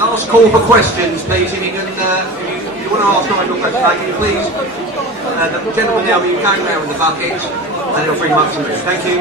Last call for questions, please. If you can, if you want to ask Nigel a question, can you please? The gentleman there will be going around with the buckets, and he'll bring them up to me. Thank you.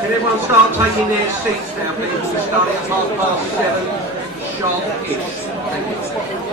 Can everyone start taking their seats now, please? We're starting at 7:30 sharp-ish. Thank you.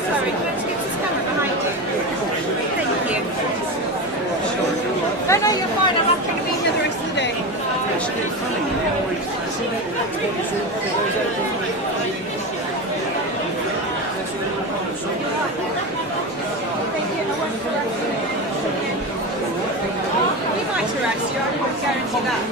Sorry, can I just get this camera behind you? Thank you. No, you're fine. I'm happy to be here the rest of the day. Thank you. I won't harass you. We might harass you. I can't guarantee that.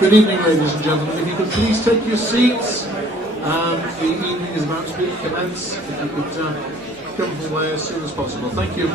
Good evening, ladies and gentlemen. If you could please take your seats. The evening is about to commence. If you could come from away as soon as possible. Thank you.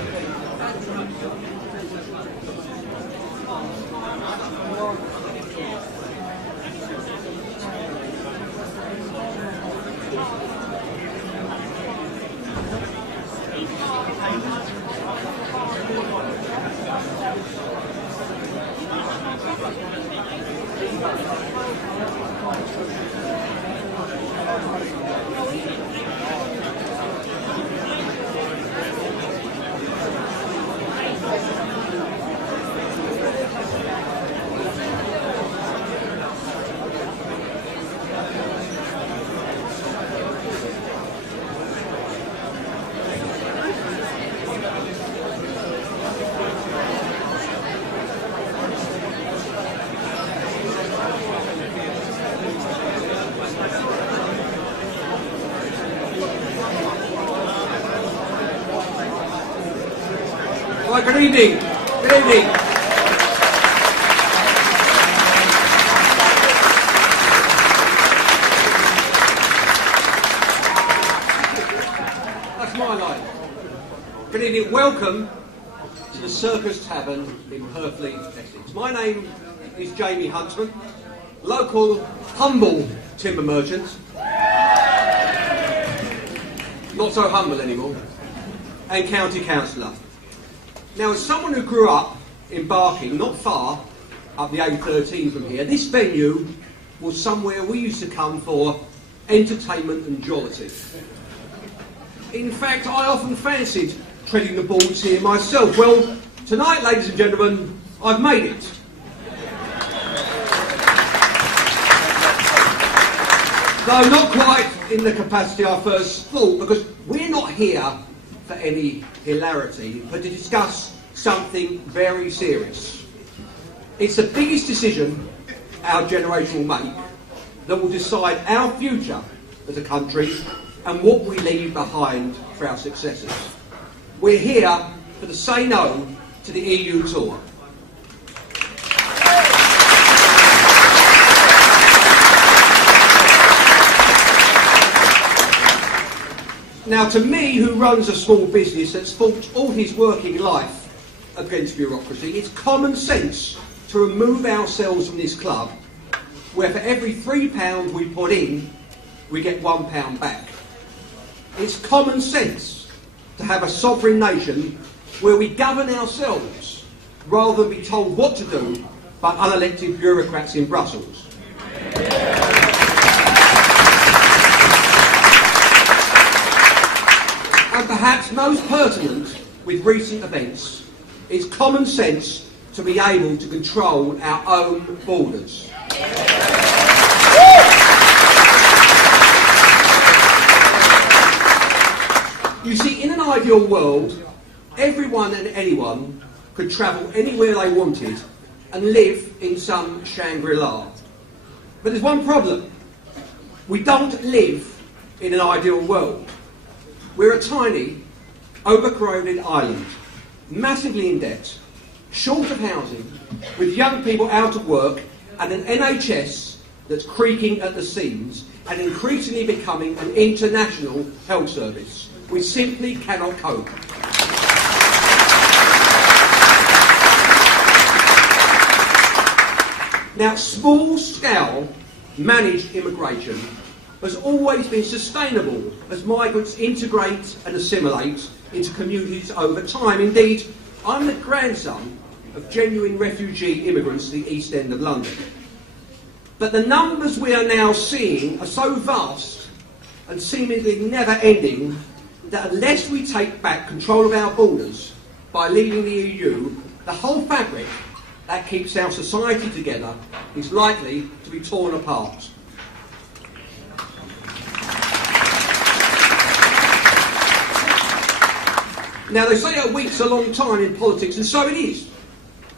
Right, good evening. Good evening. That's my line. Good evening. Welcome to the Circus Tavern in Purfleet, Essex. My name is Jamie Huntsman, local humble timber merchant. Not so humble anymore. And county councillor. Now, as someone who grew up in Barking, not far up the A13 from here, this venue was somewhere we used to come for entertainment and jollity. In fact, I often fancied treading the boards here myself. Well, tonight, ladies and gentlemen, I've made it. Though not quite in the capacity I first thought, because we're not here for any hilarity, but to discuss something very serious. It's the biggest decision our generation will make that will decide our future as a country and what we leave behind for our successors. We're here for the Say No to the EU tour. Now, to me, who runs a small business that's fought all his working life against bureaucracy, it's common sense to remove ourselves from this club, where for every £3 we put in, we get £1 back. It's common sense to have a sovereign nation where we govern ourselves, rather than be told what to do by unelected bureaucrats in Brussels. perhaps most pertinent with recent events, is common sense to be able to control our own borders. You see, in an ideal world, everyone and anyone could travel anywhere they wanted and live in some Shangri-La. But there's one problem. We don't live in an ideal world. We're a tiny, overcrowded island, massively in debt, short of housing, with young people out of work, and an NHS that's creaking at the seams and increasingly becoming an international health service. We simply cannot cope. Now, small-scale managed immigration has always been sustainable as migrants integrate and assimilate into communities over time. Indeed, I'm the grandson of genuine refugee immigrants to the East End of London. But the numbers we are now seeing are so vast and seemingly never-ending that unless we take back control of our borders by leaving the EU, the whole fabric that keeps our society together is likely to be torn apart. Now, they say a week's a long time in politics, and so it is.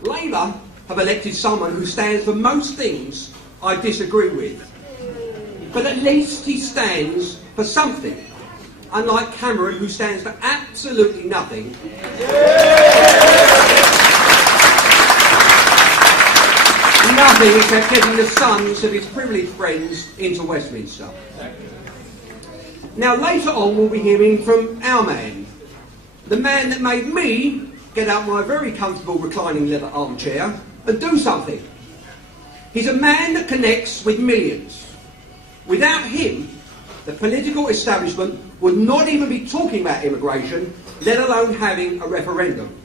Labour have elected someone who stands for most things I disagree with. But at least he stands for something, unlike Cameron, who stands for absolutely nothing. Nothing except getting the sons of his privileged friends into Westminster. Now, later on, we'll be hearing from our man, the man that made me get out my very comfortable reclining leather armchair and do something. He's a man that connects with millions. Without him, the political establishment would not even be talking about immigration, let alone having a referendum.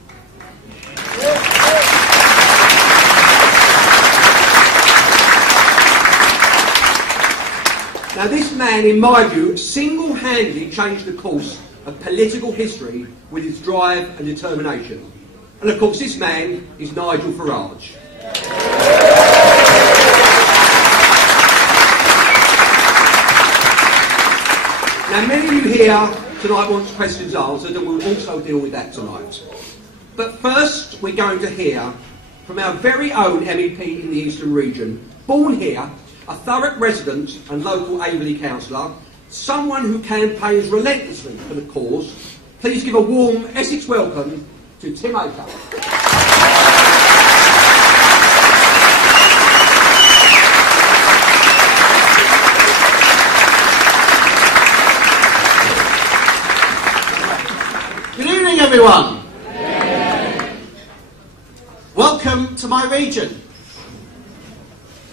Now, this man, in my view, single-handedly changed the course of political history with his drive and determination. And of course, this man is Nigel Farage. Now, many of you here tonight want questions answered, and we'll also deal with that tonight. But first, we're going to hear from our very own MEP in the Eastern region, born here, a Thurrock resident and local Averley councillor, someone who campaigns relentlessly for the cause. Please give a warm Essex welcome to Tim Aker. Good evening, everyone. Welcome to my region.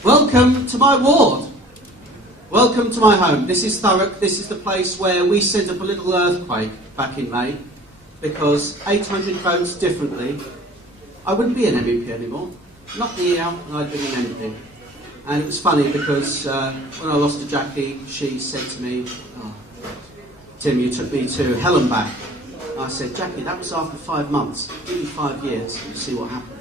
Welcome to my ward. Welcome to my home. This is Thurrock. This is the place where we sent up a little earthquake back in May because 800 votes differently, I wouldn't be an MEP anymore. Not the year and I'd been an MP. And it was funny because when I lost to Jackie, she said to me, "Oh, Tim, you took me to hell and back." I said, "Jackie, that was after 5 months. Give me 5 years and see what happens."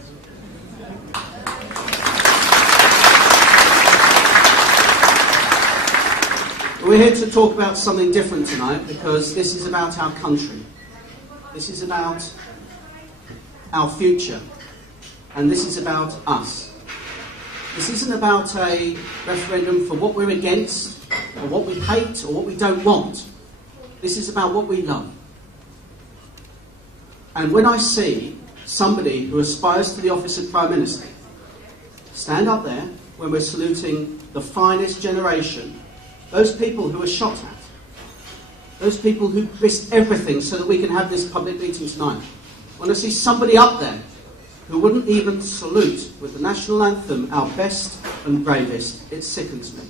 We're here to talk about something different tonight because this is about our country. This is about our future. And this is about us. This isn't about a referendum for what we're against, or what we hate, or what we don't want. This is about what we love. And when I see somebody who aspires to the office of Prime Minister stand up there when we're saluting the finest generation, those people who are shot at, those people who risked everything so that we can have this public meeting tonight, when I see somebody up there who wouldn't even salute with the national anthem, our best and bravest, it sickens me.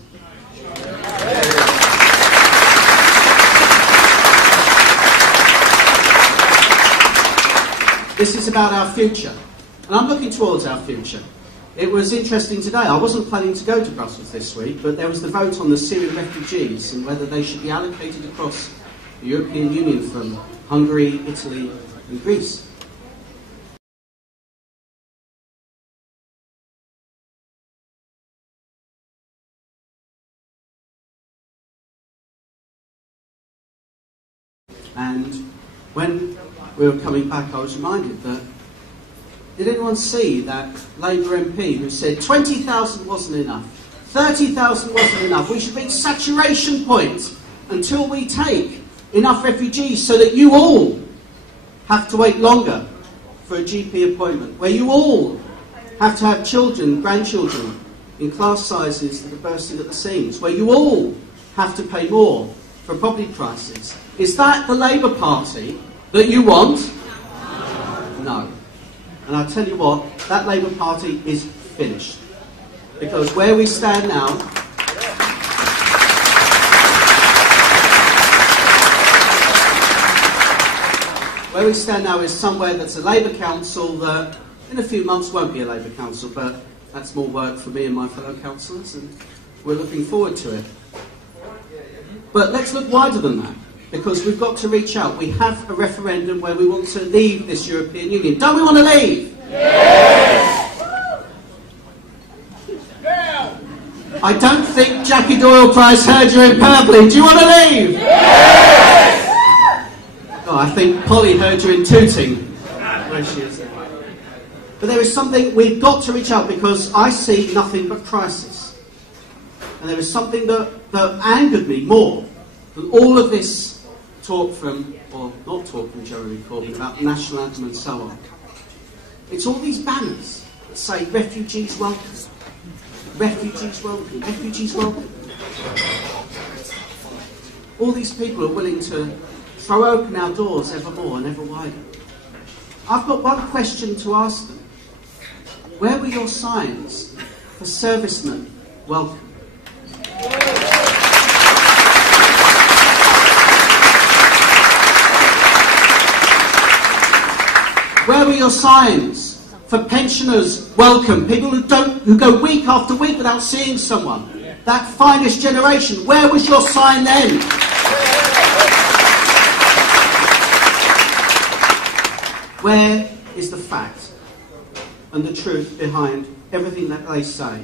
This is about our future, and I'm looking towards our future. It was interesting today. I wasn't planning to go to Brussels this week, but there was the vote on the Syrian refugees and whether they should be allocated across the European Union from Hungary, Italy and Greece. And when we were coming back, I was reminded that, did anyone see that Labour MP who said 20,000 wasn't enough, 30,000 wasn't enough, we should reach saturation point until we take enough refugees so that you all have to wait longer for a GP appointment, where you all have to have children, grandchildren in class sizes that are bursting at the seams, where you all have to pay more for property prices. Is that the Labour Party that you want? No. And I tell you what, that Labour Party is finished. Because where we stand now, is somewhere that's a Labour council that in a few months won't be a Labour council, but that's more work for me and my fellow councillors, and we're looking forward to it. But let's look wider than that, because we've got to reach out. We have a referendum where we want to leave this European Union. Don't we want to leave? Yes! I don't think Jackie Doyle Price heard you in Purpley. Do you want to leave? Yes! Oh, I think Polly heard you in Tooting. Where she is there. But there is something, we've got to reach out, because I see nothing but crisis. And there is something that angered me more than all of this talk from, or not talk from Jeremy Corbyn about the national anthem and so on. It's all these banners that say refugees welcome, refugees welcome, refugees welcome. All these people are willing to throw open our doors ever more and ever wider. I've got one question to ask them. Where were your signs for servicemen welcome? Where were your signs for pensioners welcome? People who go week after week without seeing someone. That finest generation. Where was your sign then? Where is the fact and the truth behind everything that they say?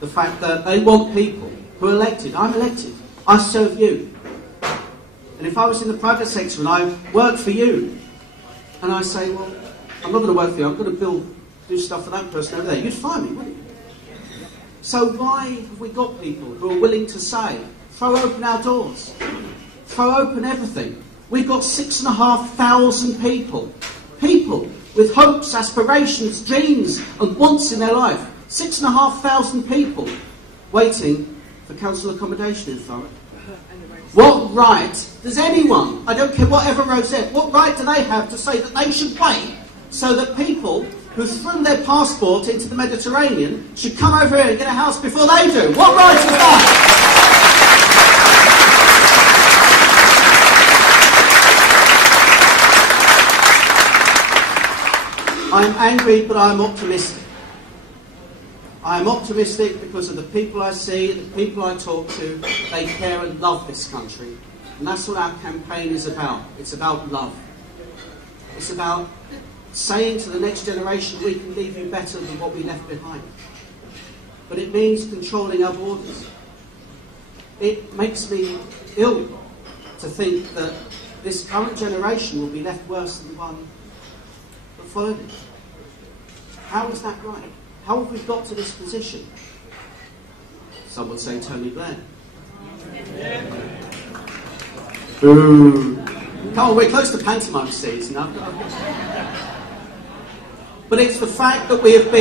The fact that they want people who are elected. I'm elected. I serve you. And if I was in the private sector and I worked for you, and I say, well, I'm not going to work for you, I'm going to do stuff for that person over there, you'd fire me, wouldn't you? So why have we got people who are willing to say, throw open our doors, throw open everything? We've got 6,500 people with hopes, aspirations, dreams and wants in their life. 6,500 people waiting for council accommodation in Farage. What right does anyone, I don't care whatever Rose said, what right do they have to say that they should wait so that people who threw their passport into the Mediterranean should come over here and get a house before they do? What right is that? I'm angry, but I'm optimistic. I'm optimistic because of the people I see, the people I talk to. They care and love this country. And that's what our campaign is about. It's about love. It's about saying to the next generation, we can leave you better than what we left behind. But it means controlling our borders. It makes me ill to think that this current generation will be left worse than the one that followed it. How is that right? How have we got to this position? Some would say Tony Blair. Boo. Come on, we're close to pantomime season. But it's the fact that we have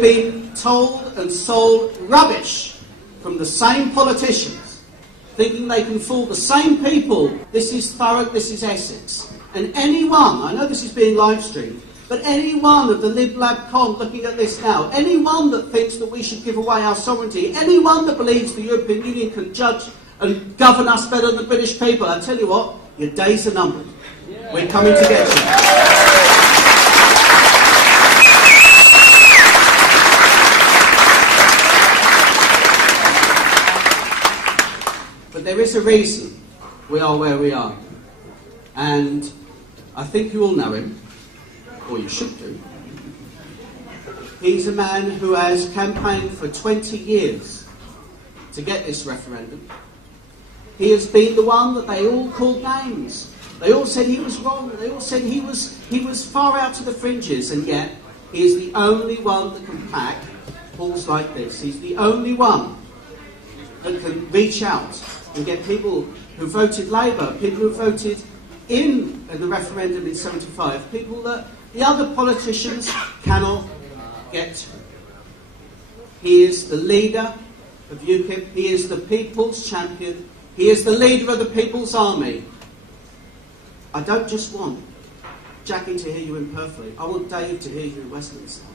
been told and sold rubbish from the same politicians, thinking they can fool the same people. This is Farage, this is Essex. And anyone, I know this is being live-streamed, but any one of the lib-lab con looking at this now, anyone that thinks that we should give away our sovereignty, anyone that believes the European Union can judge and govern us better than the British people, I tell you what, your days are numbered. We're coming to get you. But there is a reason we are where we are. And I think you all know him, or you should do. He's a man who has campaigned for 20 years to get this referendum. He has been the one that they all called names. They all said he was wrong. They all said he was far out to the fringes, and yet he is the only one that can pack halls like this. He's the only one that can reach out and get people who voted Labour, people who voted in the referendum in 75, people that the other politicians cannot get to. He is the leader of UKIP. He is the people's champion. He is the leader of the People's Army. I don't just want Jackie to hear you in Purfleet. I want Dave to hear you in Westminster.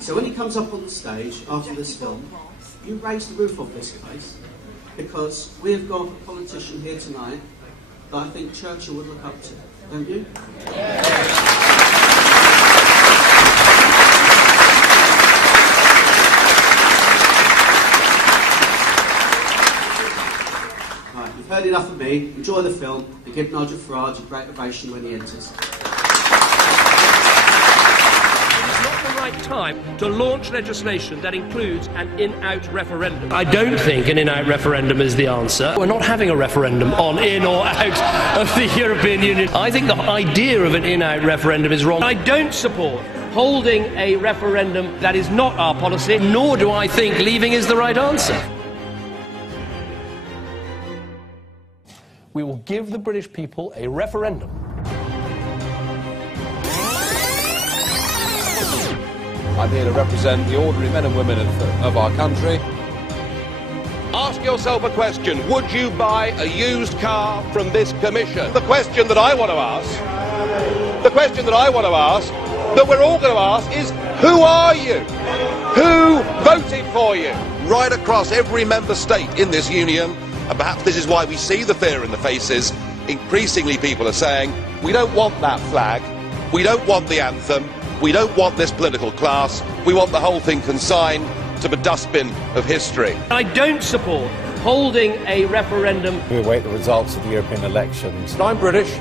So when he comes up on the stage after this film, you raise the roof of this place, because we have got a politician here tonight that I think Churchill would look up to, don't you? Right, you've heard enough of me. Enjoy the film and give Nigel Farage a great ovation when he enters. Time to launch legislation that includes an in-out referendum. I don't think an in-out referendum is the answer. We're not having a referendum on in or out of the European Union. I think the idea of an in-out referendum is wrong. I don't support holding a referendum that is not our policy, nor do I think leaving is the right answer. We will give the British people a referendum. I'm here to represent the ordinary men and women of our country. Ask yourself a question. Would you buy a used car from this commission? The question that I want to ask, that we're all going to ask is, who are you? Who voted for you? Right across every member state in this union, and perhaps this is why we see the fear in the faces, increasingly people are saying, we don't want that flag, we don't want the anthem, we don't want this political class. We want the whole thing consigned to the dustbin of history. I don't support holding a referendum. We await the results of the European elections. And I'm British.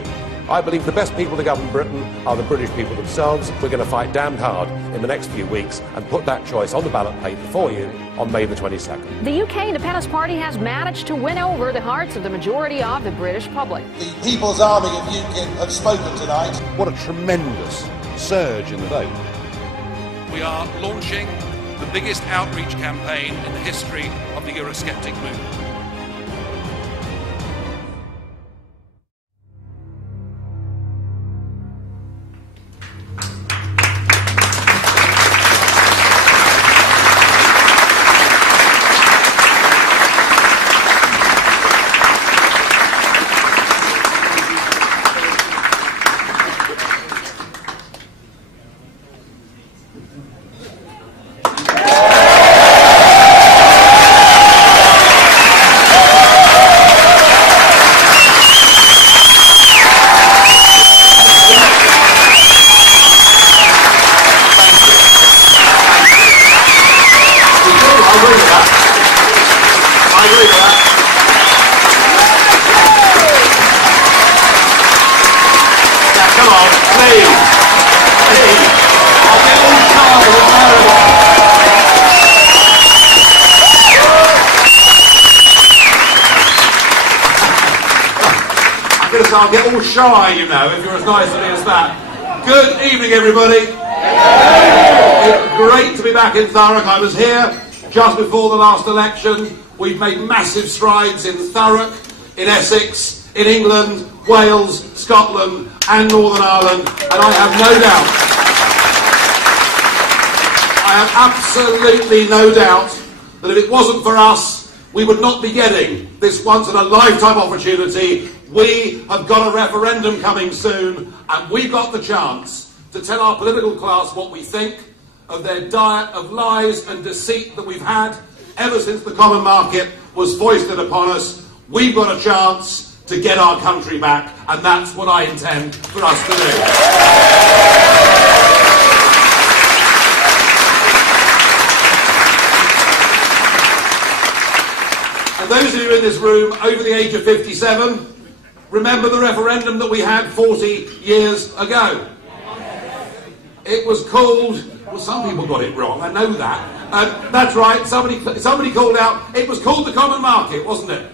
I believe the best people to govern Britain are the British people themselves. We're going to fight damned hard in the next few weeks and put that choice on the ballot paper for you on May the 22nd. The UK Independence Party has managed to win over the hearts of the majority of the British public. The People's Army of UKIP have spoken tonight. What a tremendous surge in the vote. We are launching the biggest outreach campaign in the history of the Eurosceptic movement. I'll get all shy, you know, if you're as nice to me as that. Good evening, everybody. Great to be back in Thurrock. I was here just before the last election. We've made massive strides in Thurrock, in Essex, in England, Wales, Scotland and Northern Ireland, and I have absolutely no doubt that if it wasn't for us, we would not be getting this once-in-a-lifetime opportunity. We have got a referendum coming soon, and we've got the chance to tell our political class what we think of their diet of lies and deceit that we've had ever since the common market was foisted upon us. We've got a chance to get our country back, and that's what I intend for us to do. And those those of you in this room over the age of 57, remember the referendum that we had 40 years ago? It was called, well, some people got it wrong, I know that. That's right, somebody called out, it was called the Common Market, wasn't it?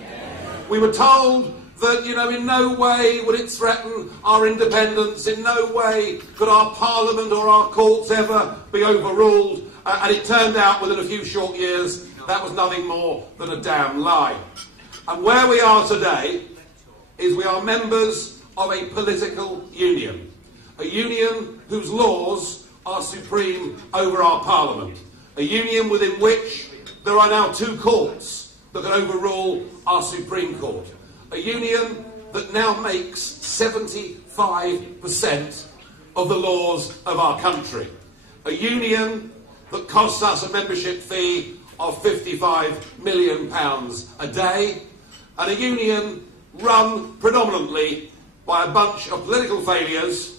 We were told that, you know, in no way would it threaten our independence, in no way could our parliament or our courts ever be overruled, and it turned out within a few short years that was nothing more than a damn lie. And where we are today is we are members of a political union, a union whose laws are supreme over our parliament, a union within which there are now two courts that can overrule our Supreme Court, a union that now makes 75% of the laws of our country, a union that costs us a membership fee of £55 million a day, and a union run predominantly by a bunch of political failures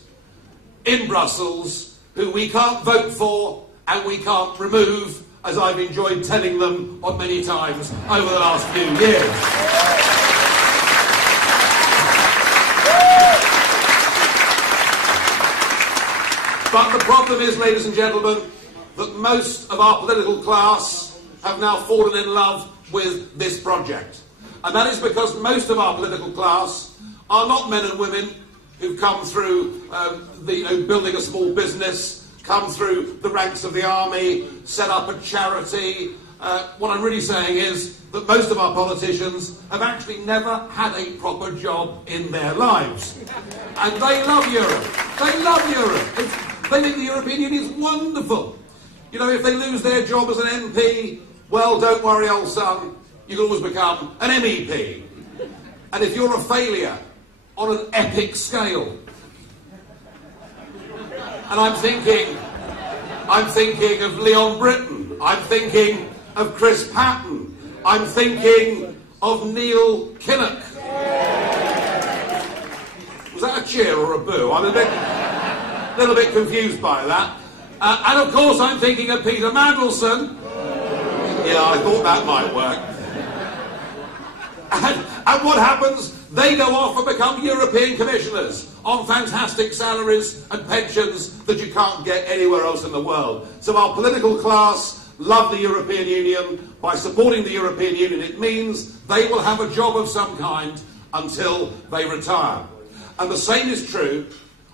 in Brussels who we can't vote for and we can't remove, as I've enjoyed telling them on many times over the last few years. But the problem is, ladies and gentlemen, that most of our political class have now fallen in love with this project. And that is because most of our political class are not men and women who've come through building a small business, come through the ranks of the army, set up a charity. What I'm really saying is that most of our politicians have actually never had a proper job in their lives. And they love Europe. They love Europe. They think the European Union is wonderful. You know, if they lose their job as an MP, well, don't worry, old son, you can always become an MEP. And if you're a failure on an epic scale, and I'm thinking of Leon Britton, I'm thinking of Chris Patton, I'm thinking of Neil Kinnock. Was that a cheer or a boo? I'm a little bit confused by that. And of course I'm thinking of Peter Mandelson. Yeah, I thought that might work. And what happens? They go off and become European commissioners on fantastic salaries and pensions that you can't get anywhere else in the world. So our political class love the European Union. By supporting the European Union, it means they will have a job of some kind until they retire. And the same is true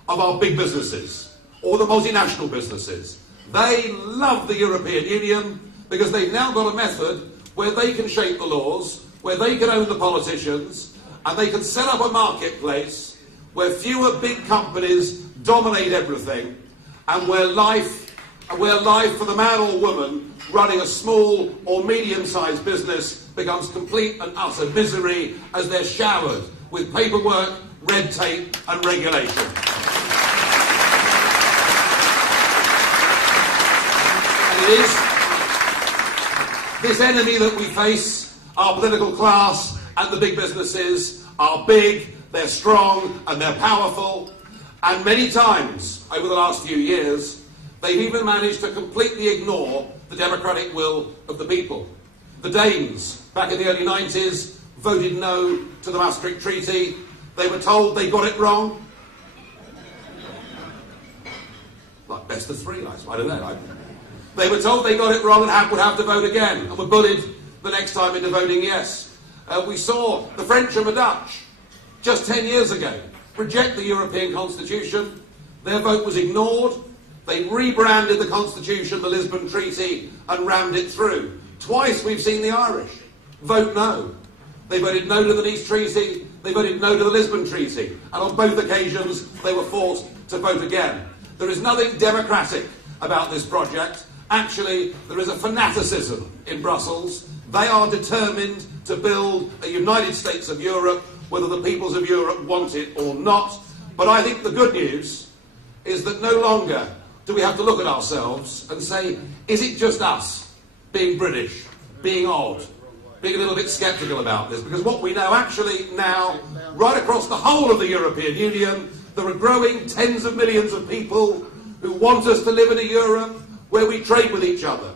of our big businesses, or the multinational businesses. They love the European Union because they've now got a method where they can shape the laws, where they can own the politicians, and they can set up a marketplace where fewer big companies dominate everything, and where life for the man or woman running a small or medium-sized business becomes complete and utter misery as they're showered with paperwork, red tape and regulation. And it is this enemy that we face. Our political class and the big businesses are big, they're strong and they're powerful, and many times over the last few years they've even managed to completely ignore the democratic will of the people. The Danes, back in the early 90s, voted no to the Maastricht Treaty. They were told they got it wrong. Like best of three, I don't know. They were told they got it wrong and would have to vote again, and were bullied the next time into voting yes. We saw the French and the Dutch, just 10 years ago, reject the European Constitution. Their vote was ignored. They rebranded the Constitution, the Lisbon Treaty, and rammed it through. Twice we've seen the Irish vote no. They voted no to the Nice Treaty, they voted no to the Lisbon Treaty, and on both occasions they were forced to vote again. There is nothing democratic about this project. Actually, there is a fanaticism in Brussels. They are determined to build a United States of Europe, whether the peoples of Europe want it or not. But I think the good news is that no longer do we have to look at ourselves and say, is it just us being British, being odd, being a little bit sceptical about this? Because what we know actually now, right across the whole of the European Union, there are growing tens of millions of people who want us to live in a Europe where we trade with each other,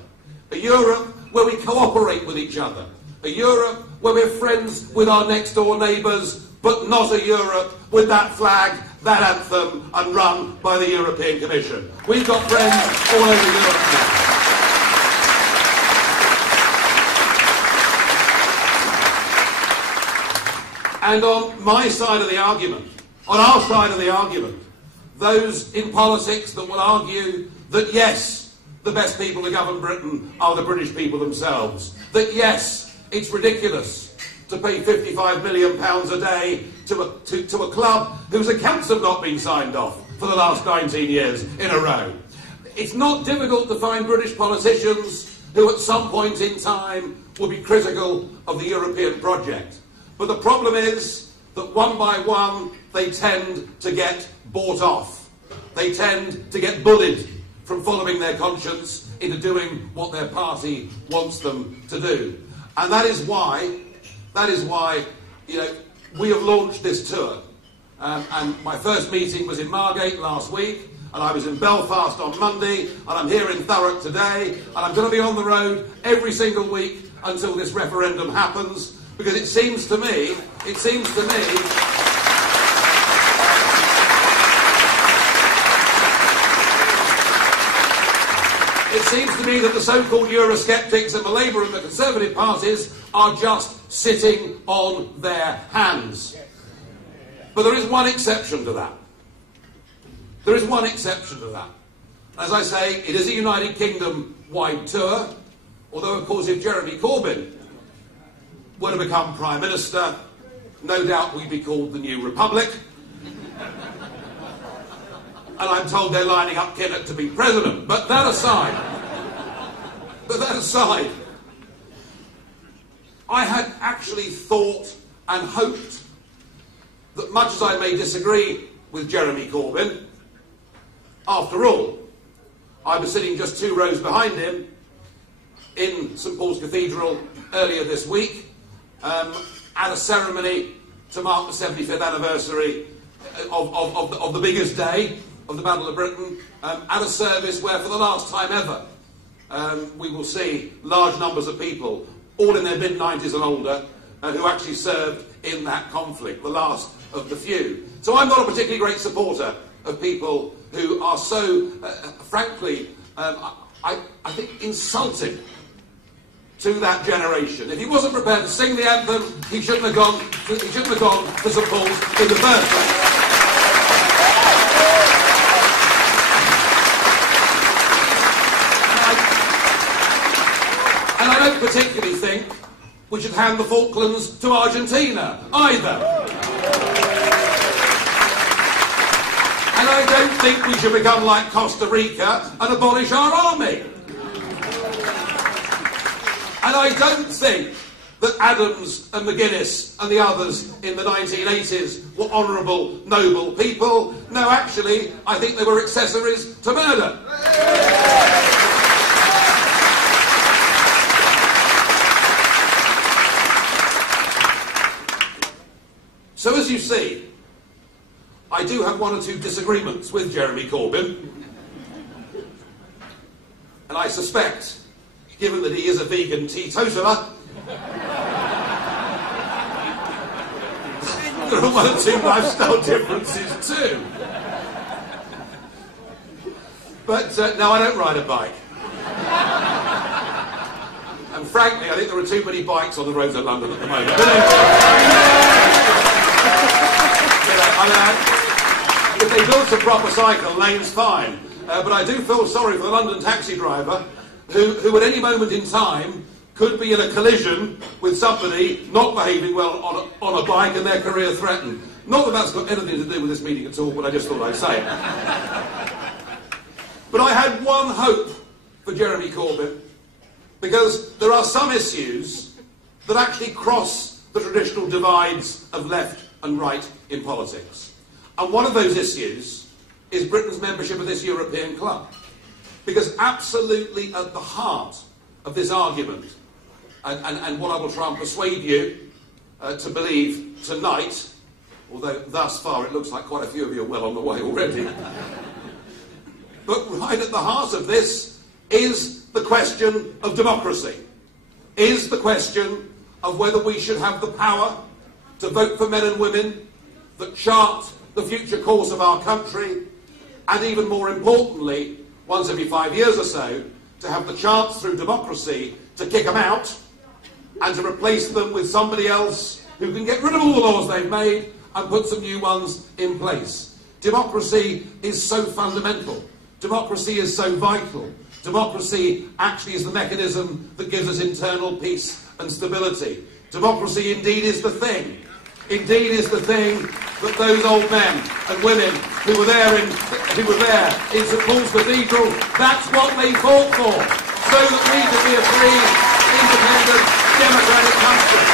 a Europe where we cooperate with each other, A Europe where we're friends with our next door neighbours, but not a Europe with that flag, that anthem, and run by the European Commission. We've got friends all over Europe now. And on my side of the argument, on our side of the argument, those in politics that will argue that yes, the best people to govern Britain are the British people themselves, that yes, it's ridiculous to pay £55 million a day to a club whose accounts have not been signed off for the last 19 years in a row. It's not difficult to find British politicians who at some point in time will be critical of the European project. But the problem is that one by one they tend to get bought off. They tend to get bullied from following their conscience into doing what their party wants them to do. And that is why, you know, we have launched this tour. And my first meeting was in Margate last week, and I was in Belfast on Monday, and I'm here in Thurrock today, and I'm going to be on the road every single week until this referendum happens. Because it seems to me that the so-called Eurosceptics and the Labour and the Conservative parties are just sitting on their hands. But there is one exception to that. There is one exception to that. As I say, it is a United Kingdom-wide tour, although, of course, if Jeremy Corbyn were to become Prime Minister, no doubt we'd be called the New Republic. And I'm told they're lining up Kinnock to be President. But that aside, I had actually thought and hoped that much as I may disagree with Jeremy Corbyn, after all, I was sitting just 2 rows behind him in St Paul's Cathedral earlier this week, at a ceremony to mark the 75th anniversary of the biggest day of the Battle of Britain, at a service where for the last time ever we will see large numbers of people, all in their mid-90s and older, who actually served in that conflict, the last of the few. So I'm not a particularly great supporter of people who are so, frankly, I think insulting to that generation. If he wasn't prepared to sing the anthem, he shouldn't have gone to St Paul's in the first place. And I don't particularly think we should hand the Falklands to Argentina either. And I don't think we should become like Costa Rica and abolish our army. And I don't think that Adams and McGuinness and the others in the 1980s were honourable, noble people. No, actually, I think they were accessories to murder. So as you see, I do have 1 or 2 disagreements with Jeremy Corbyn. And I suspect, given that he is a vegan teetotaler, there are 1 or 2 lifestyle differences too. But no, I don't ride a bike. And frankly, I think there are too many bikes on the roads of London at the moment. But anyway, if they built a proper cycle, lane's fine. But I do feel sorry for the London taxi driver who at any moment in time could be in a collision with somebody not behaving well on a bike and their career threatened. Not that that's got anything to do with this meeting at all, but I just thought I'd say it. But I had one hope for Jeremy Corbyn, because there are some issues that actually cross the traditional divides of left and right in politics. And one of those issues is Britain's membership of this European club. Because absolutely at the heart of this argument, and what I will try and persuade you to believe tonight, although thus far it looks like quite a few of you are well on the way already, but right at the heart of this is the question of democracy, is the question of whether we should have the power to vote for men and women that chart the future course of our country, and even more importantly, once every 5 years or so, to have the chance through democracy to kick them out and to replace them with somebody else who can get rid of all the laws they've made and put some new ones in place. Democracy is so fundamental. Democracy is so vital. Democracy actually is the mechanism that gives us internal peace and stability. Democracy indeed is the thing. Indeed is the thing that those old men and women who were there in St Paul's Cathedral, that's what they fought for, so that we could be a free, independent, democratic country.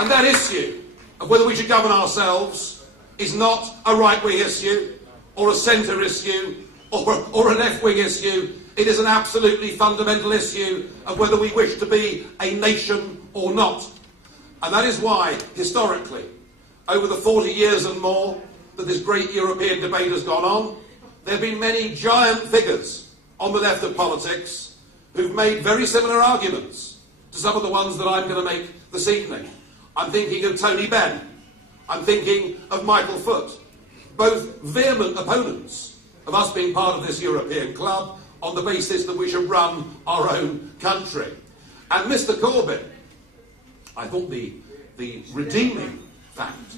And that issue of whether we should govern ourselves is not a right-wing issue, or a centre issue, or a left-wing issue. It is an absolutely fundamental issue of whether we wish to be a nation or not. And that is why, historically, over the 40 years and more that this great European debate has gone on, there have been many giant figures on the left of politics who've made very similar arguments to some of the ones that I'm going to make this evening. I'm thinking of Tony Benn. I'm thinking of Michael Foot. Both vehement opponents of us being part of this European club on the basis that we should run our own country. And Mr. Corbyn, I thought the redeeming fact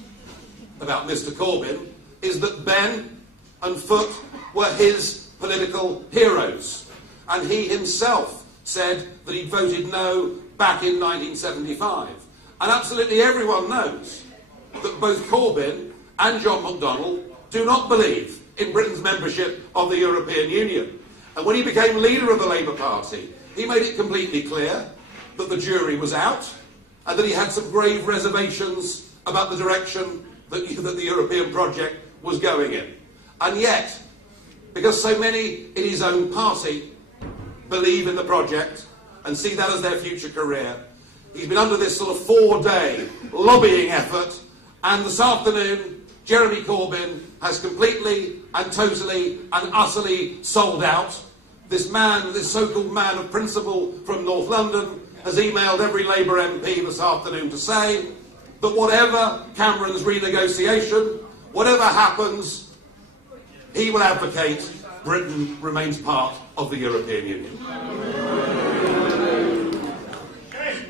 about Mr. Corbyn is that Benn and Foot were his political heroes. And he himself said that he voted no back in 1975. And absolutely everyone knows that both Corbyn and John McDonnell do not believe in Britain's membership of the European Union. And when he became leader of the Labour Party, he made it completely clear that the jury was out and that he had some grave reservations about the direction that the European project was going in. And yet, because so many in his own party believe in the project and see that as their future career, he's been under this sort of 4-day lobbying effort, and this afternoon Jeremy Corbyn has completely and totally and utterly sold out. This man, this so-called man of principle from North London, has emailed every Labour MP this afternoon to say that whatever Cameron's renegotiation, whatever happens, he will advocate Britain remains part of the European Union.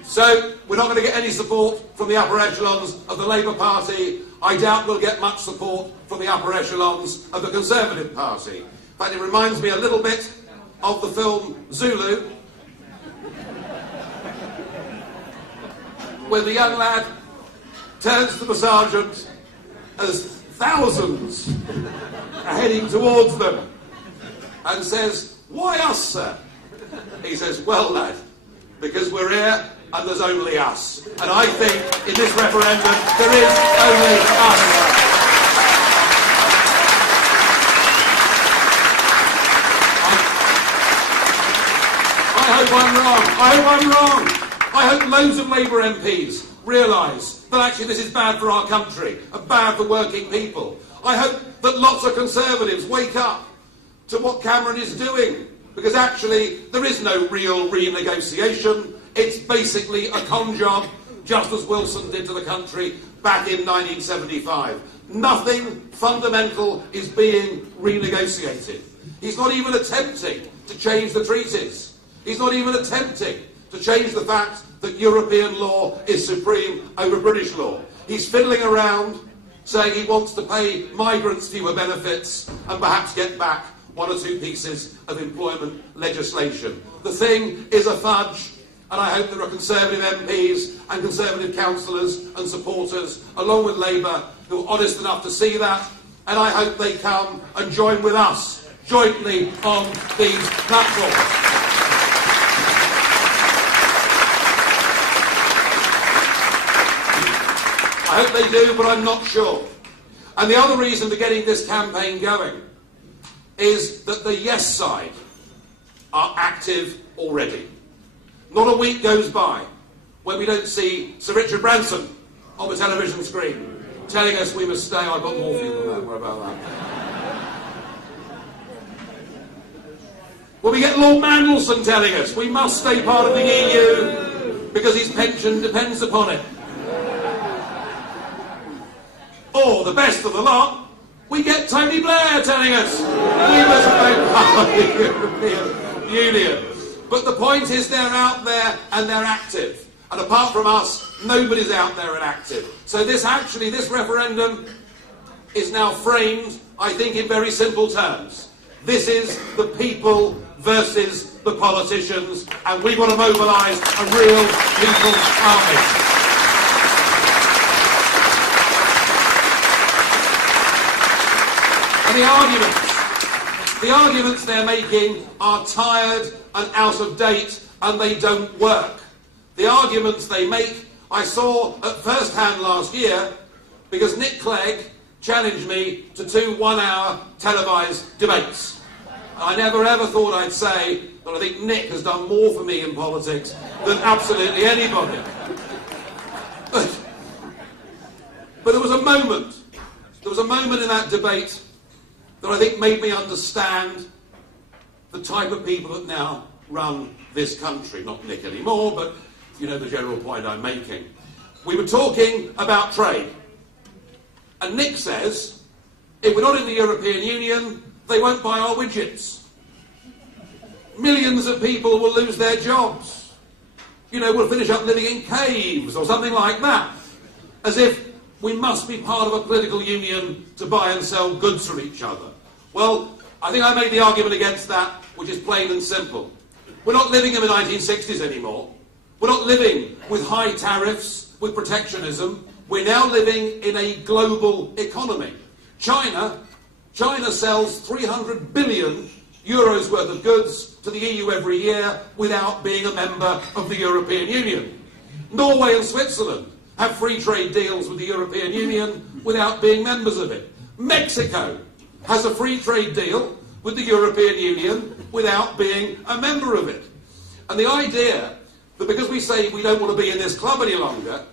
So, we're not going to get any support from the upper echelons of the Labour Party. I doubt we'll get much support from the upper echelons of the Conservative Party. In fact, it reminds me a little bit of the film Zulu, where the young lad turns to the sergeant as thousands are heading towards them and says, "Why us, sir?" He says, "Well, lad, because we're here and there's only us." And I think in this referendum there is only us. I hope I'm wrong. I hope I'm wrong. I hope loads of Labour MPs realise that actually this is bad for our country and bad for working people. I hope that lots of Conservatives wake up to what Cameron is doing, because actually there is no real renegotiation. It's basically a con job, just as Wilson did to the country back in 1975. Nothing fundamental is being renegotiated. He's not even attempting to change the treaties. He's not even attempting to change the fact that European law is supreme over British law. He's fiddling around, saying he wants to pay migrants fewer benefits and perhaps get back 1 or 2 pieces of employment legislation. The thing is a fudge, and I hope there are Conservative MPs and Conservative councillors and supporters, along with Labour, who are honest enough to see that, and I hope they come and join with us jointly on these platforms. I hope they do, but I'm not sure. And the other reason for getting this campaign going is that the yes side are active already. Not a week goes by when we don't see Sir Richard Branson on the television screen telling us we must stay. I've got more for you than that. What about that? Well, we get Lord Mandelson telling us we must stay part of the EU because his pension depends upon it. Or, the best of the lot, we get Tony Blair telling us we must stay part of the European Union. But the point is they're out there and they're active. And apart from us, nobody's out there and active. So this referendum is now framed, I think, in very simple terms. This is the people versus the politicians, and we've got to mobilise a real people's army. And the arguments they're making are tired and out of date, and they don't work. The arguments they make, I saw at first hand last year, because Nick Clegg challenged me to 2 one-hour televised debates. I never ever thought I'd say that I think Nick has done more for me in politics than absolutely anybody. But there was a moment in that debate that I think made me understand the type of people that now run this country. Not Nick anymore, but you know the general point I'm making. We were talking about trade. And Nick says, if we're not in the European Union, they won't buy our widgets. Millions of people will lose their jobs. You know, we'll finish up living in caves or something like that. As if we must be part of a political union to buy and sell goods from each other. Well, I think I made the argument against that, which is plain and simple. We're not living in the 1960s anymore. We're not living with high tariffs, with protectionism. We're now living in a global economy. China sells 300 billion euros worth of goods to the EU every year without being a member of the European Union. Norway and Switzerland have free trade deals with the European Union without being members of it. Mexico has a free trade deal with the European Union without being a member of it. And the idea that because we say we don't want to be in this club any longer,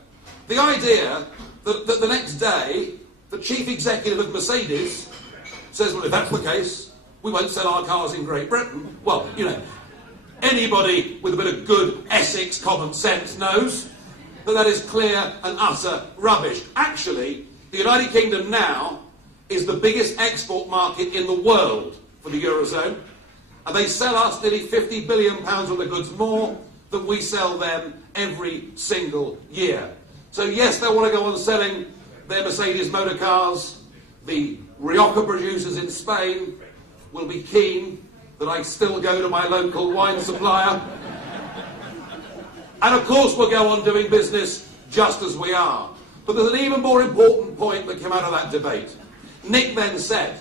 the idea that the next day the chief executive of Mercedes says, well, if that's the case, we won't sell our cars in Great Britain. Well, you know, anybody with a bit of good Essex common sense knows that that is clear and utter rubbish. Actually, the United Kingdom now is the biggest export market in the world for the Eurozone, and they sell us nearly £50 billion worth of goods more than we sell them every single year. So yes, they want to go on selling their Mercedes motor cars. The Rioja producers in Spain will be keen that I still go to my local wine supplier. And of course we'll go on doing business just as we are. But there's an even more important point that came out of that debate. Nick then said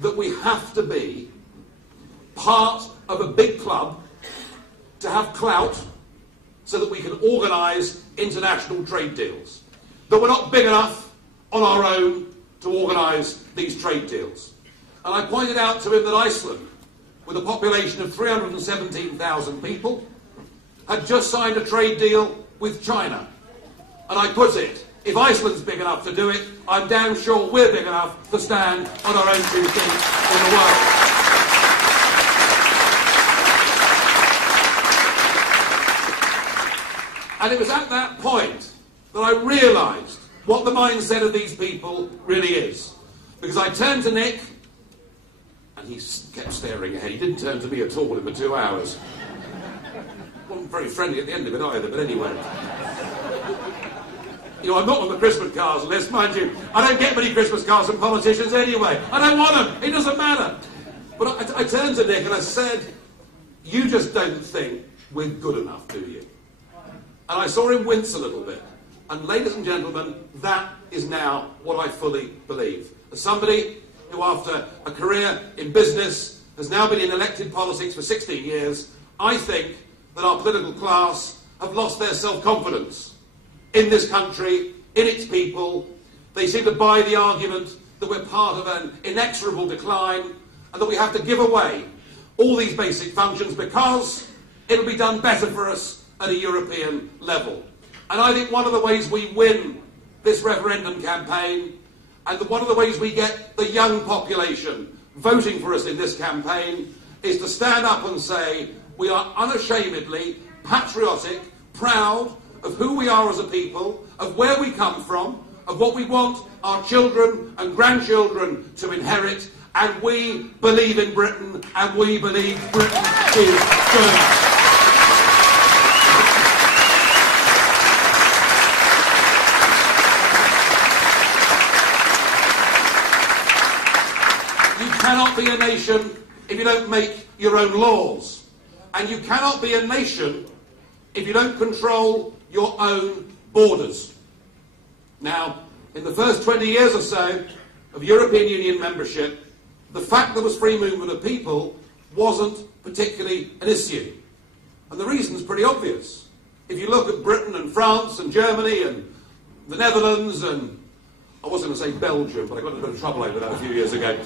that we have to be part of a big club to have clout so that we can organise international trade deals. That we're not big enough on our own to organise these trade deals. And I pointed out to him that Iceland, with a population of 317,000 people, had just signed a trade deal with China. And I put it, if Iceland's big enough to do it, I'm damn sure we're big enough to stand on our own 2 feet in the world. And it was at that point that I realised what the mindset of these people really is. Because I turned to Nick, and he kept staring ahead. He didn't turn to me at all in the 2 hours. Wasn't very friendly at the end of it either, but anyway. You know, I'm not on the Christmas cards list, mind you. I don't get many Christmas cards from politicians anyway. I don't want them. It doesn't matter. But I turned to Nick and I said, you just don't think we're good enough, do you? And I saw him wince a little bit. And ladies and gentlemen, that is now what I fully believe. As somebody who, after a career in business, has now been in elected politics for 16 years, I think that our political class have lost their self-confidence in this country, in its people. They seem to buy the argument that we're part of an inexorable decline and that we have to give away all these basic functions because it'll be done better for us at a European level. And I think one of the ways we win this referendum campaign, and one of the ways we get the young population voting for us in this campaign, is to stand up and say we are unashamedly patriotic, proud of who we are as a people, of where we come from, of what we want our children and grandchildren to inherit, and we believe in Britain, and we believe Britain is good. You cannot be a nation if you don't make your own laws. And you cannot be a nation if you don't control your own borders. Now, in the first 20 years or so of European Union membership, the fact there was free movement of people wasn't particularly an issue. And the reason's pretty obvious. If you look at Britain and France and Germany and the Netherlands and, I wasn't going to say Belgium, but I got in a bit of trouble over that a few years ago.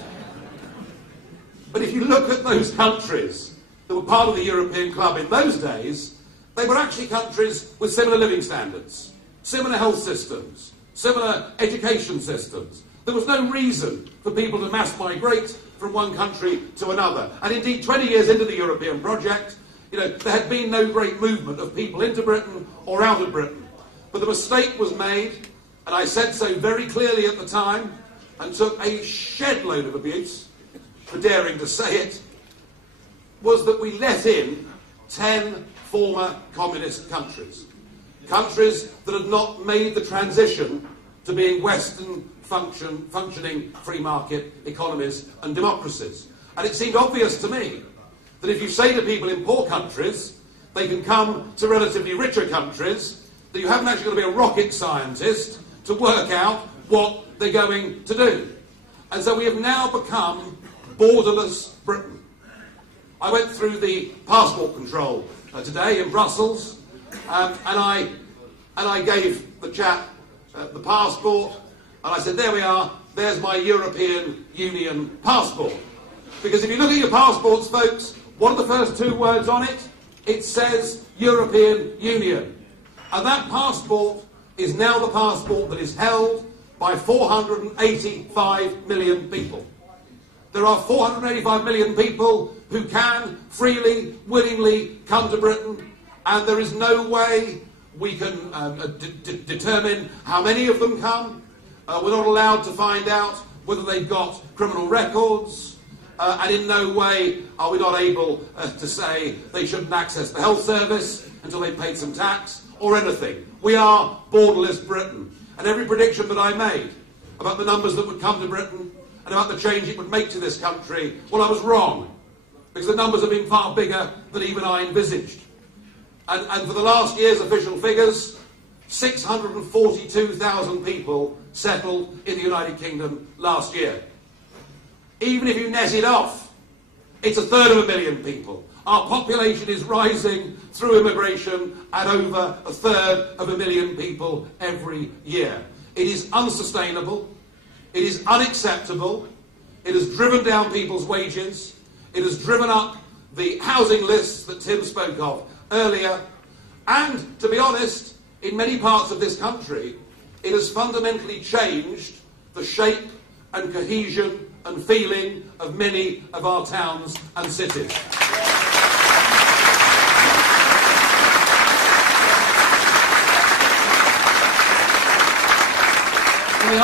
But if you look at those countries that were part of the European club in those days, they were actually countries with similar living standards, similar health systems, similar education systems. There was no reason for people to mass migrate from one country to another. And indeed, 20 years into the European project, there had been no great movement of people into Britain or out of Britain. But the mistake was made, and I said so very clearly at the time, and took a shed load of abuse for daring to say it, was that we let in 10 former communist countries. Countries that had not made the transition to being Western functioning free market economies and democracies. And it seemed obvious to me that if you say to people in poor countries they can come to relatively richer countries, that you haven't actually got to be a rocket scientist to work out what they're going to do. And so we have now become borderless Britain. I went through the passport control today in Brussels, and I gave the chap the passport, and I said, there we are, there's my European Union passport. Because if you look at your passports, folks, what are the first two words on it? It says European Union. And that passport is now the passport that is held by 485 million people. There are 485 million people who can freely, willingly come to Britain, and there is no way we can determine how many of them come. We're not allowed to find out whether they've got criminal records, and in no way are we not able to say they shouldn't access the health service until they've paid some tax or anything. We are borderless Britain, and every prediction that I made about the numbers that would come to Britain and about the change it would make to this country, well, I was wrong, because the numbers have been far bigger than even I envisaged. And for the last year's official figures, 642,000 people settled in the United Kingdom last year. Even if you net it off, it's 1/3 of a million people. Our population is rising through immigration at over 1/3 of a million people every year. It is unsustainable. It is unacceptable. It has driven down people's wages. It has driven up the housing lists that Tim spoke of earlier. And, to be honest, in many parts of this country, it has fundamentally changed the shape and cohesion and feeling of many of our towns and cities. And the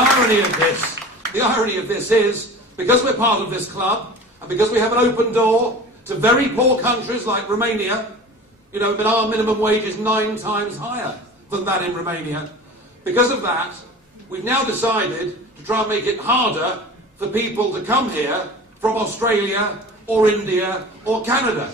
irony of this is, because we're part of this club, and because we have an open door to very poor countries like Romania, but our minimum wage is 9 times higher than that in Romania. Because of that, we've now decided to try and make it harder for people to come here from Australia or India or Canada.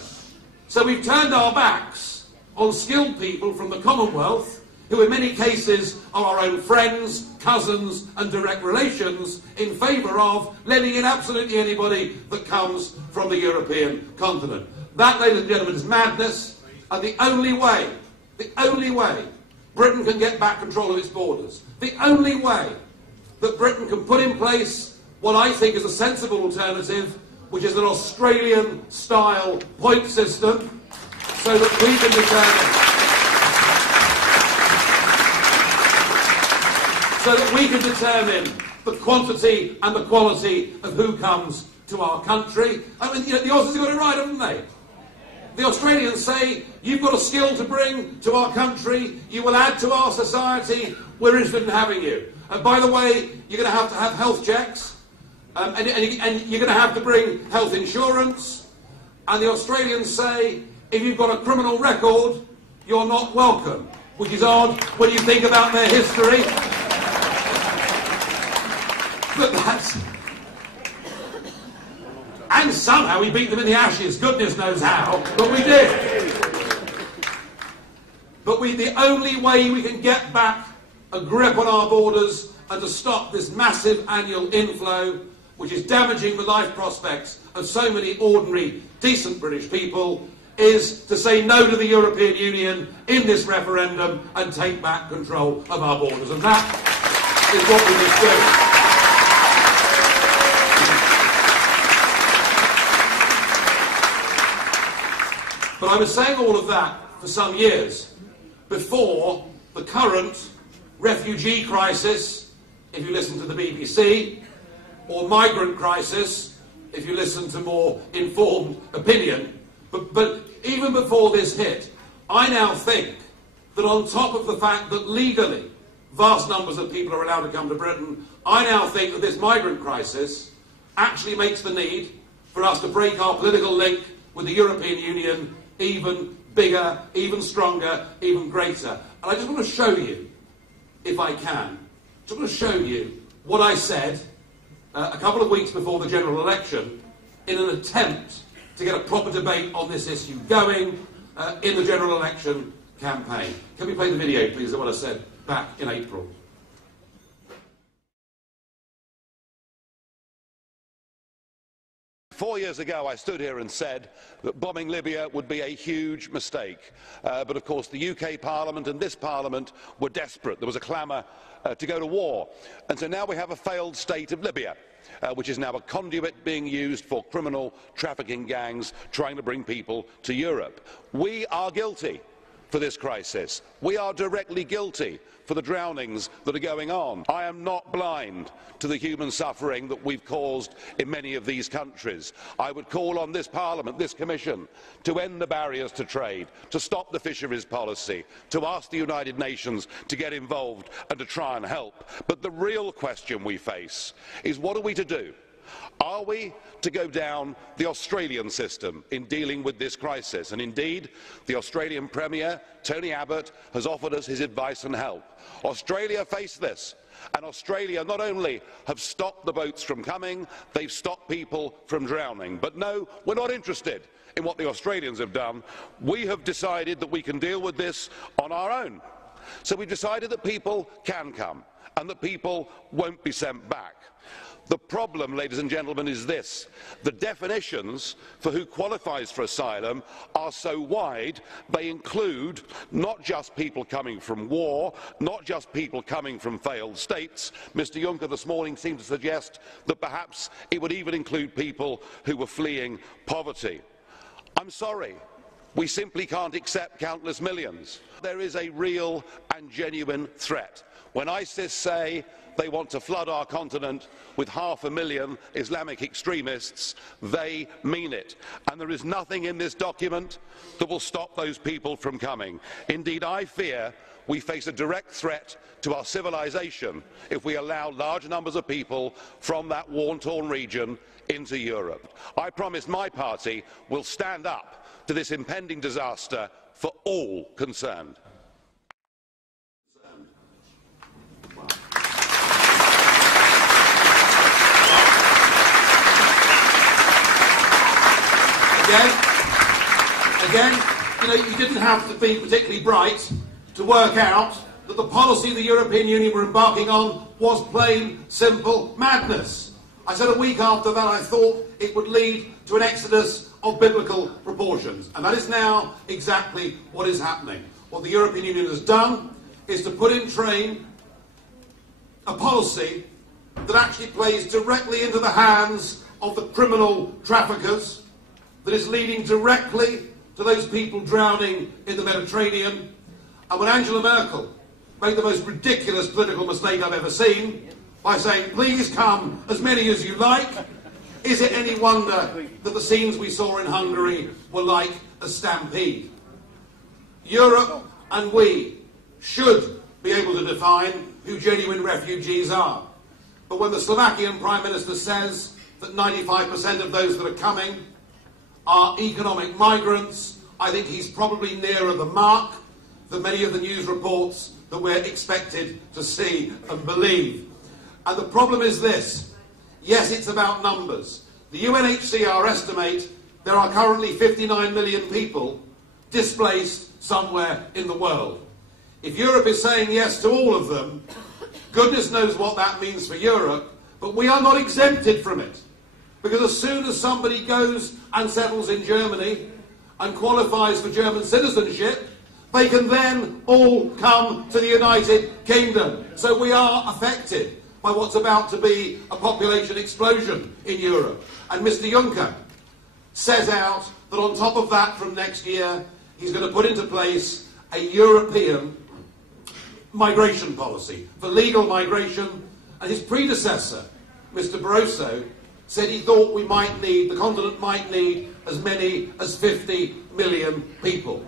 So we've turned our backs on skilled people from the Commonwealth, who in many cases are our own friends, cousins and direct relations, in favour of letting in absolutely anybody that comes from the European continent. That, ladies and gentlemen, is madness, and the only way Britain can get back control of its borders, the only way that Britain can put in place what I think is a sensible alternative, which is an Australian-style point system, so that we can determine the quantity and the quality of who comes to our country. I mean, you know, the Aussies have got it right, haven't they? The Australians say, you've got a skill to bring to our country, you will add to our society, we're interested in having you. And by the way, you're going to have health checks, and you're going to have to bring health insurance. And the Australians say, if you've got a criminal record, you're not welcome, which is odd when you think about their history. But that's... And somehow we beat them in the Ashes, goodness knows how, but we did. But the only way we can get back a grip on our borders and to stop this massive annual inflow, which is damaging the life prospects of so many ordinary, decent British people, is to say no to the European Union in this referendum and take back control of our borders. And that is what we must do. But I was saying all of that for some years before the current refugee crisis, if you listen to the BBC, or migrant crisis, if you listen to more informed opinion. But even before this hit, I now think that on top of the fact that legally vast numbers of people are allowed to come to Britain, I now think that this migrant crisis actually makes the need for us to break our political link with the European Union even bigger, even stronger, even greater. And I just want to show you, if I can, just want to show you what I said a couple of weeks before the general election in an attempt to get a proper debate on this issue going in the general election campaign. Can we play the video, please, of what I said back in April? 4 years ago, I stood here and said that bombing Libya would be a huge mistake. But of course, the UK Parliament and this Parliament were desperate. There was a clamour to go to war. And so now we have a failed state of Libya, which is now a conduit being used for criminal trafficking gangs trying to bring people to Europe. We are guilty for this crisis. We are directly guilty for the drownings that are going on. I am not blind to the human suffering that we've caused in many of these countries. I would call on this Parliament, this Commission, to end the barriers to trade, to stop the fisheries policy, to ask the United Nations to get involved and to try and help. But the real question we face is, what are we to do? Are we to go down the Australian system in dealing with this crisis? And indeed, the Australian Premier, Tony Abbott, has offered us his advice and help. Australia faced this, and Australia not only have stopped the boats from coming, they've stopped people from drowning. But no, we're not interested in what the Australians have done. We have decided that we can deal with this on our own. So we've decided that people can come and that people won't be sent back. The problem, ladies and gentlemen, is this. The definitions for who qualifies for asylum are so wide, they include not just people coming from war, not just people coming from failed states. Mr. Juncker this morning seemed to suggest that perhaps it would even include people who were fleeing poverty. I'm sorry. We simply can't accept countless millions. There is a real and genuine threat. When ISIS say they want to flood our continent with 500,000 Islamic extremists, they mean it. And there is nothing in this document that will stop those people from coming. Indeed, I fear we face a direct threat to our civilization if we allow large numbers of people from that war-torn region into Europe. I promise my party will stand up to this impending disaster for all concerned. Again, you know, you didn't have to be particularly bright to work out that the policy the European Union were embarking on was plain, simple madness. I said a week after that I thought it would lead to an exodus of biblical proportions. And that is now exactly what is happening. What the European Union has done is to put in train a policy that actually plays directly into the hands of the criminal traffickers, that is leading directly to those people drowning in the Mediterranean. And when Angela Merkel made the most ridiculous political mistake I've ever seen by saying, please come as many as you like, is it any wonder that the scenes we saw in Hungary were like a stampede? Europe and we should be able to define who genuine refugees are. But when the Slovakian Prime Minister says that 95% of those that are coming are economic migrants, I think he's probably nearer the mark than many of the news reports that we're expected to see and believe. And the problem is this. Yes, it's about numbers. The UNHCR estimate there are currently 59 million people displaced somewhere in the world. If Europe is saying yes to all of them, goodness knows what that means for Europe, but we are not exempted from it. Because as soon as somebody goes and settles in Germany and qualifies for German citizenship, they can then all come to the United Kingdom. So we are affected by what's about to be a population explosion in Europe. And Mr. Juncker says out that on top of that from next year, he's going to put into place a European migration policy for legal migration. And his predecessor, Mr. Barroso, said he thought we might need, the continent might need as many as 50 million people.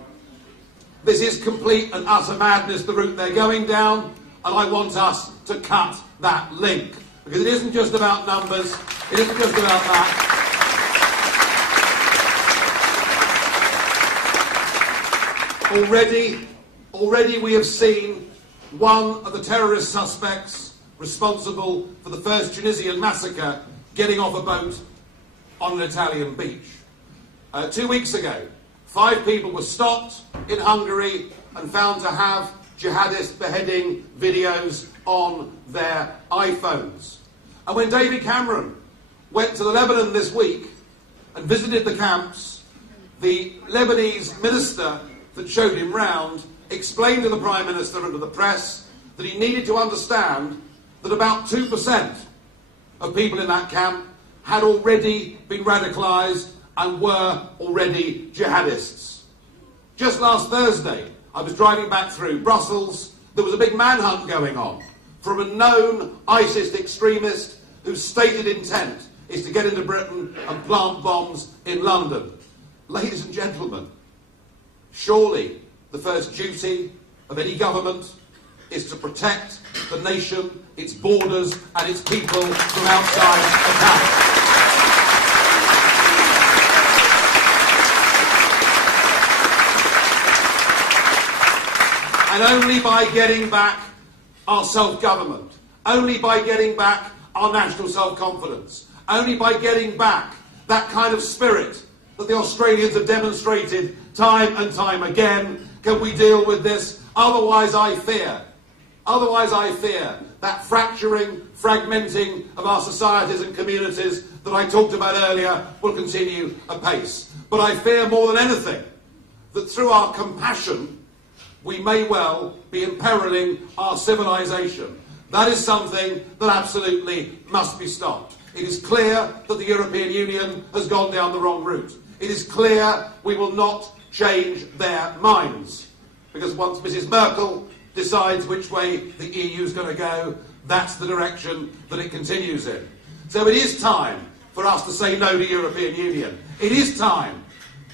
This is complete and utter madness, the route they're going down, and I want us to cut that link. Because it isn't just about numbers, it isn't just about that. Already we have seen one of the terrorist suspects responsible for the first Tunisian massacre getting off a boat on an Italian beach. 2 weeks ago, 5 people were stopped in Hungary and found to have jihadist beheading videos on their iPhones. And when David Cameron went to Lebanon this week and visited the camps, the Lebanese minister that showed him round explained to the Prime Minister and to the press that he needed to understand that about 2% of people in that camp had already been radicalised and were already jihadists. Just last Thursday, I was driving back through Brussels. There was a big manhunt going on from a known ISIS extremist whose stated intent is to get into Britain and plant bombs in London. Ladies and gentlemen, surely the first duty of any government is to protect the nation, its borders and its people from outside attack. And only by getting back our self-government, only by getting back our national self-confidence, only by getting back that kind of spirit that the Australians have demonstrated time and time again, can we deal with this. Otherwise I fear that fracturing, fragmenting of our societies and communities that I talked about earlier will continue apace. But I fear more than anything that through our compassion we may well be imperiling our civilization. That is something that absolutely must be stopped. It is clear that the European Union has gone down the wrong route. It is clear we will not change their minds. Because once Mrs. Merkel decides which way the EU is going to go, that's the direction that it continues in. So it is time for us to say no to European Union. It is time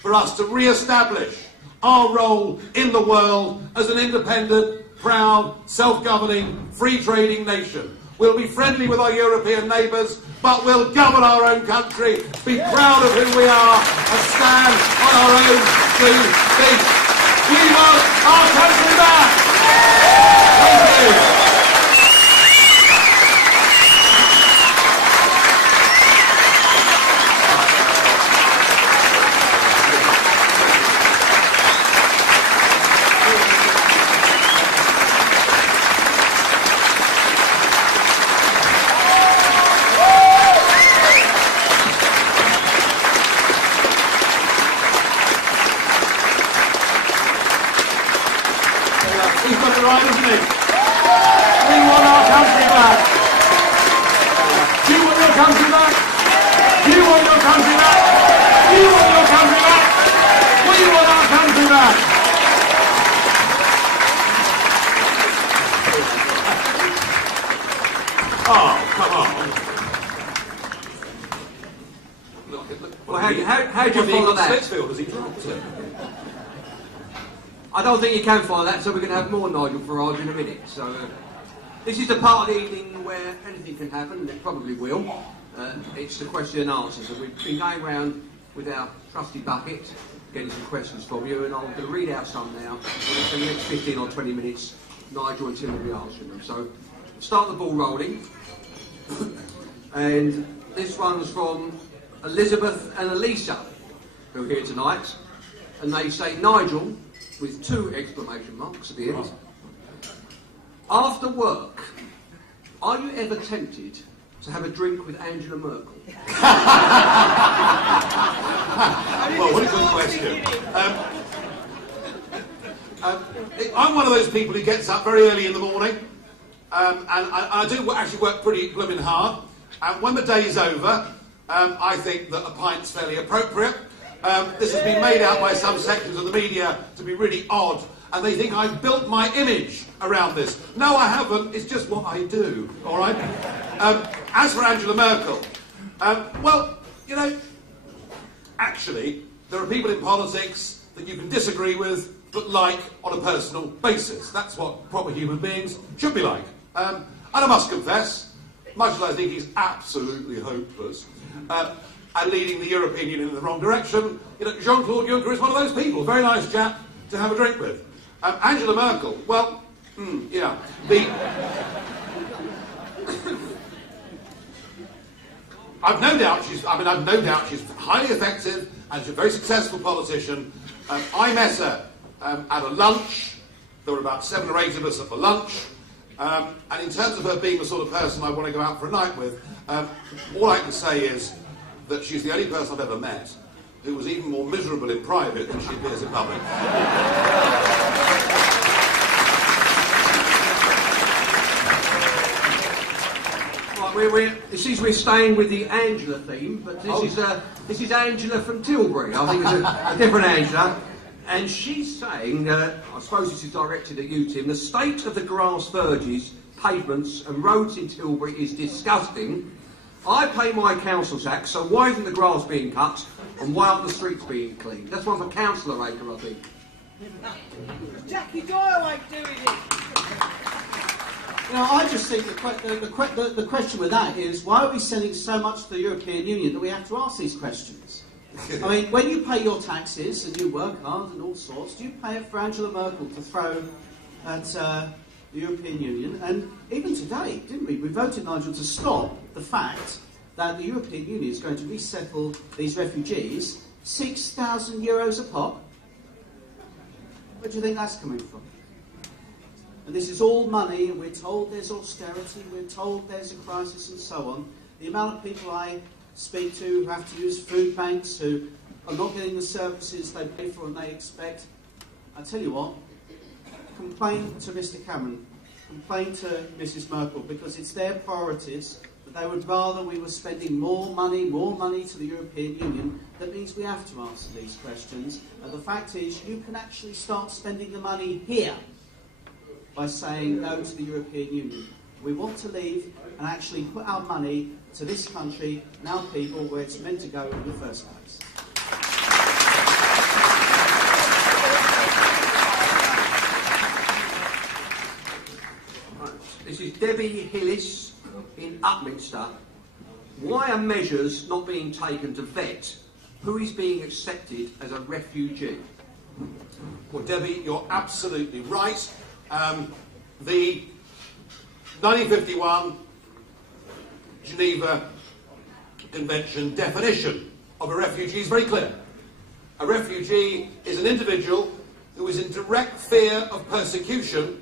for us to re-establish our role in the world as an independent, proud, self-governing, free-trading nation. We'll be friendly with our European neighbours, but we'll govern our own country, be proud of who we are, and stand on our own 2 feet. We want our country back! Thank you. Well, how do you follow that? Smithfield, as he dropped it. I don't think you can follow that, so we're going to have more Nigel Farage in a minute. So this is the part of the evening where anything can happen, and it probably will. It's the question and answers, and we've been going round with our trusty bucket, getting some questions from you, and I'm going to read out some now. For the next 15 or 20 minutes, Nigel and Tim will be answering them. So start the ball rolling. And this one's from Elizabeth and Elisa, who are here tonight, and they say, Nigel, with 2 exclamation marks at the end. After work, are you ever tempted to have a drink with Angela Merkel? Well, what a good question. I'm one of those people who gets up very early in the morning, and I do actually work pretty blooming hard. And when the day's over, I think that a pint's fairly appropriate. This has been made out by some sections of the media to be really odd, and they think I've built my image around this. No, I haven't. It's just what I do, all right? As for Angela Merkel, well, you know, actually, there are people in politics that you can disagree with, but like on a personal basis. That's what proper human beings should be like. And I must confess, much as I think he's absolutely hopeless, and leading the European Union in the wrong direction, you know, Jean-Claude Juncker is one of those people. Very nice chap to have a drink with. Angela Merkel, well, yeah, I've no doubt she's highly effective and she's a very successful politician. I met her at a lunch. There were about 7 or 8 of us at the lunch. And in terms of her being the sort of person I want to go out for a night with, all I can say is that she's the only person I've ever met who was even more miserable in private than she appears in public. Right, we're staying with the Angela theme, but this is Angela from Tilbury. I think it's a different Angela. And she's saying, I suppose this is directed at you, Tim, the state of the grass verges, pavements and roads in Tilbury is disgusting. I pay my council tax, so why isn't the grass being cut and why aren't the streets being cleaned? That's one for Councillor Raker, I think. Jackie Doyle like doing it. You know, I just think the question with that is, why are we sending so much to the European Union that we have to ask these questions? I mean, when you pay your taxes and you work hard and all sorts, do you pay it for Angela Merkel to throw at the European Union? And even today, didn't we? We voted, Nigel, to stop the fact that the European Union is going to resettle these refugees, €6,000 a pop. Where do you think that's coming from? And this is all money, and we're told there's austerity, we're told there's a crisis and so on. The amount of people I speak to who have to use food banks, who are not getting the services they pay for and they expect. I tell you what, complain to Mr Cameron, complain to Mrs Merkel, because it's their priorities, but they would rather we were spending more money to the European Union. That means we have to answer these questions. And the fact is, you can actually start spending the money here by saying no to the European Union. We want to leave and actually put our money to this country and our people where it's meant to go in the first place. This is Debbie Hillis in Upminster. Why are measures not being taken to vet who is being accepted as a refugee? Well, Debbie, you're absolutely right. The 1951 Geneva Convention definition of a refugee is very clear. A refugee is an individual who is in direct fear of persecution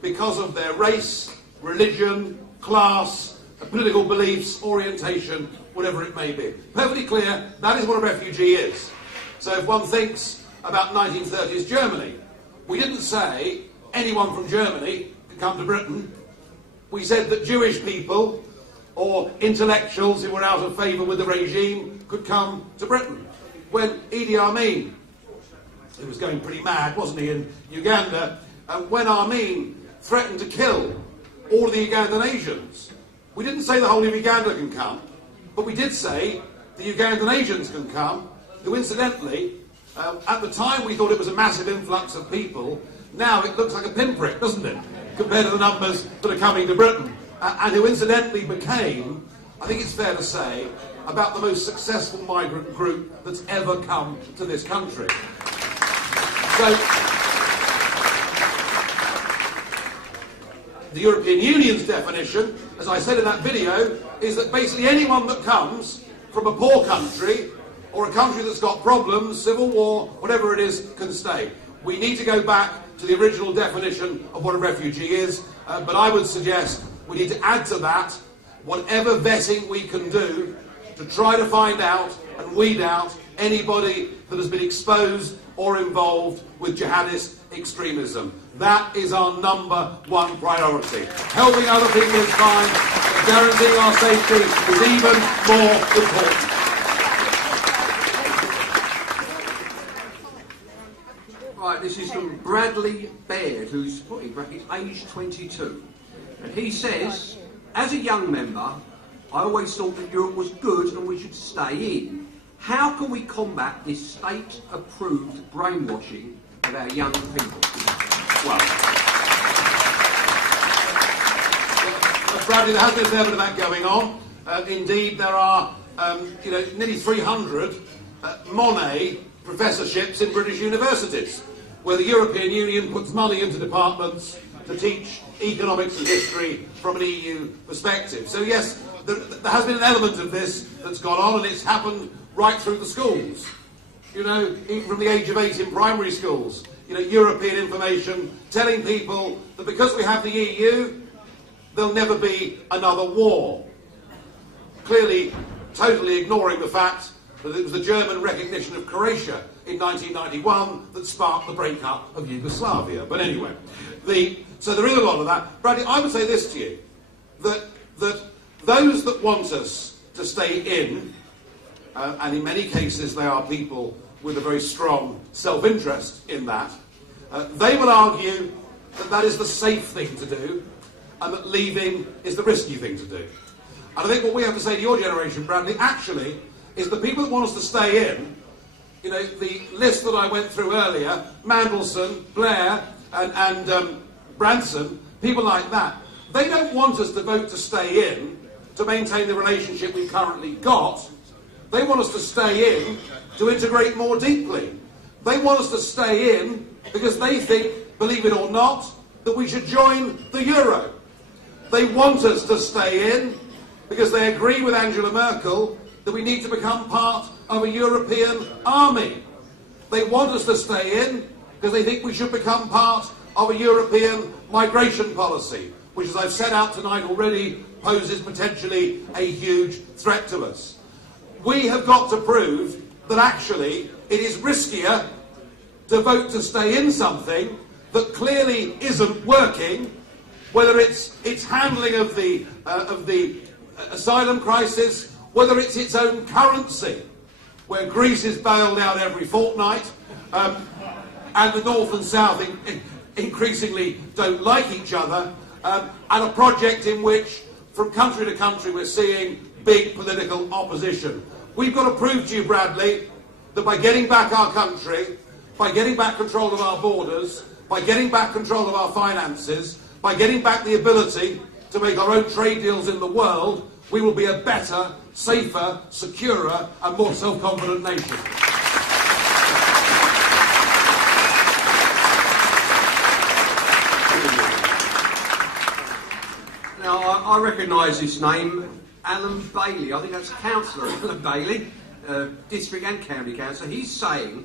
because of their race, religion, class, political beliefs, orientation, whatever it may be. Perfectly clear, that is what a refugee is. So if one thinks about 1930s Germany, we didn't say anyone from Germany could come to Britain. We said that Jewish people or intellectuals who were out of favour with the regime could come to Britain. When Idi Amin, he was going pretty mad, wasn't he, in Uganda, when Amin threatened to kill all of the Ugandan Asians, we didn't say the whole of Uganda can come, but we did say the Ugandan agents can come, who incidentally, at the time we thought it was a massive influx of people. Now it looks like a pinprick, doesn't it, compared to the numbers that are coming to Britain, and who incidentally became, I think it's fair to say, about the most successful migrant group that's ever come to this country. So, the European Union's definition, as I said in that video, is that basically anyone that comes from a poor country or a country that's got problems, civil war, whatever it is, can stay. We need to go back to the original definition of what a refugee is, but I would suggest we need to add to that whatever vetting we can do to try to find out and weed out anybody that has been exposed or involved with jihadist extremism. That is our #1 priority. Helping other people is fine, but guaranteeing our safety is even more important. Right, this is from Bradley Baird, who's put in brackets age 22. And he says, as a young member, I always thought that Europe was good and we should stay in. How can we combat this state-approved brainwashing of our young people? Well, Bradley, there has been a fair bit of that going on. Indeed, there are nearly 300 Monet professorships in British universities, where the European Union puts money into departments to teach economics and history from an EU perspective. So yes, there has been an element of this that's gone on, and it's happened right through the schools. You know, even from the age of 8 in primary schools, you know, European information telling people that because we have the EU, there'll never be another war. Clearly, totally ignoring the fact that it was the German recognition of Croatia in 1991 that sparked the breakup of Yugoslavia. But anyway, so there is a lot of that. Bradley, I would say this to you, that those that want us to stay in, and in many cases they are people with a very strong self-interest in that, they will argue that that is the safe thing to do, and that leaving is the risky thing to do. And I think what we have to say to your generation, Bradley, actually, is the people that want us to stay in, you know, the list that I went through earlier, Mandelson, Blair, and Branson, people like that, they don't want us to vote to stay in to maintain the relationship we've currently got. They want us to stay in to integrate more deeply. They want us to stay in because they think, believe it or not, that we should join the euro. They want us to stay in because they agree with Angela Merkel that we need to become part of a European army. They want us to stay in because they think we should become part of a European migration policy, which, as I've set out tonight already, poses potentially a huge threat to us. We have got to prove that actually it is riskier to vote to stay in something that clearly isn't working, whether it's handling of the asylum crisis, whether it's its own currency, where Greece is bailed out every fortnight, and the North and South increasingly don't like each other, and a project in which, from country to country, we're seeing big political opposition. We've got to prove to you, Bradley, that by getting back our country, by getting back control of our borders, by getting back control of our finances, by getting back the ability to make our own trade deals in the world, we will be a better, safer, securer, and more self-confident nation. Now, I recognise this name, Alan Bailey. I think that's Councillor Alan Bailey, District and County Councillor. He's saying,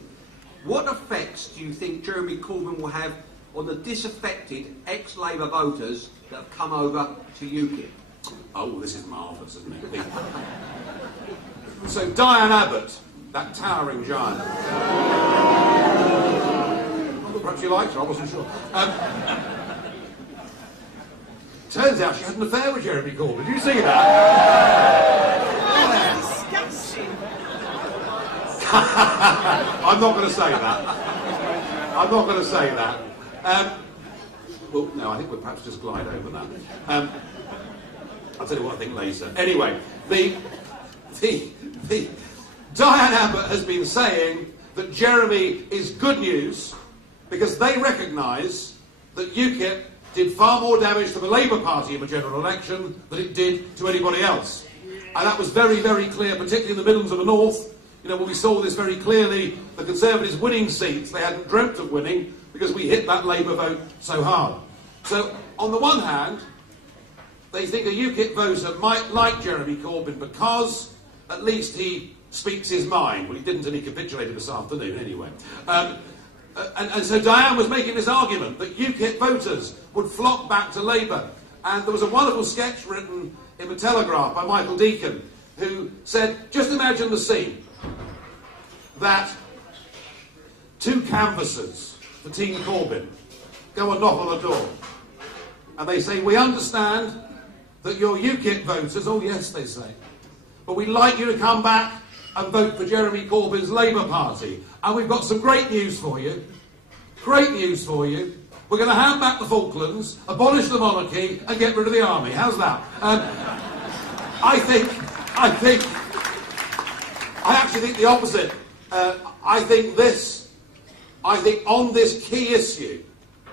what effects do you think Jeremy Corbyn will have on the disaffected ex-Labour voters that have come over to UKIP? Oh, this is marvellous, isn't it? So Diane Abbott, that towering giant. Perhaps you liked her, I wasn't sure. Turns out she had an affair with Jeremy Corbyn. Did you see that? Disgusting. I'm not going to say that. I'm not going to say that. Well, no, I think we'll perhaps just glide over that. I'll tell you what I think later. Anyway, Diane Abbott has been saying that Jeremy is good news because they recognise that UKIP did far more damage to the Labour Party in the general election than it did to anybody else. And that was very, very clear, particularly in the Midlands and the North. You know, when we saw this very clearly, the Conservatives winning seats they hadn't dreamt of winning because we hit that Labour vote so hard. So, on the one hand, they think a UKIP voter might like Jeremy Corbyn because at least he speaks his mind. Well, he didn't, and he capitulated this afternoon anyway. And so Diane was making this argument that UKIP voters would flock back to Labour. And there was a wonderful sketch written in the Telegraph by Michael Deacon who said, just imagine the scene, that two canvassers for Team Corbyn go and knock on the door. And they say, we understand that you're UKIP voters. Oh, yes, they say. But we'd like you to come back and vote for Jeremy Corbyn's Labour Party. And we've got some great news for you. Great news for you. We're going to hand back the Falklands, abolish the monarchy, and get rid of the army. How's that? I actually think the opposite. I think on this key issue,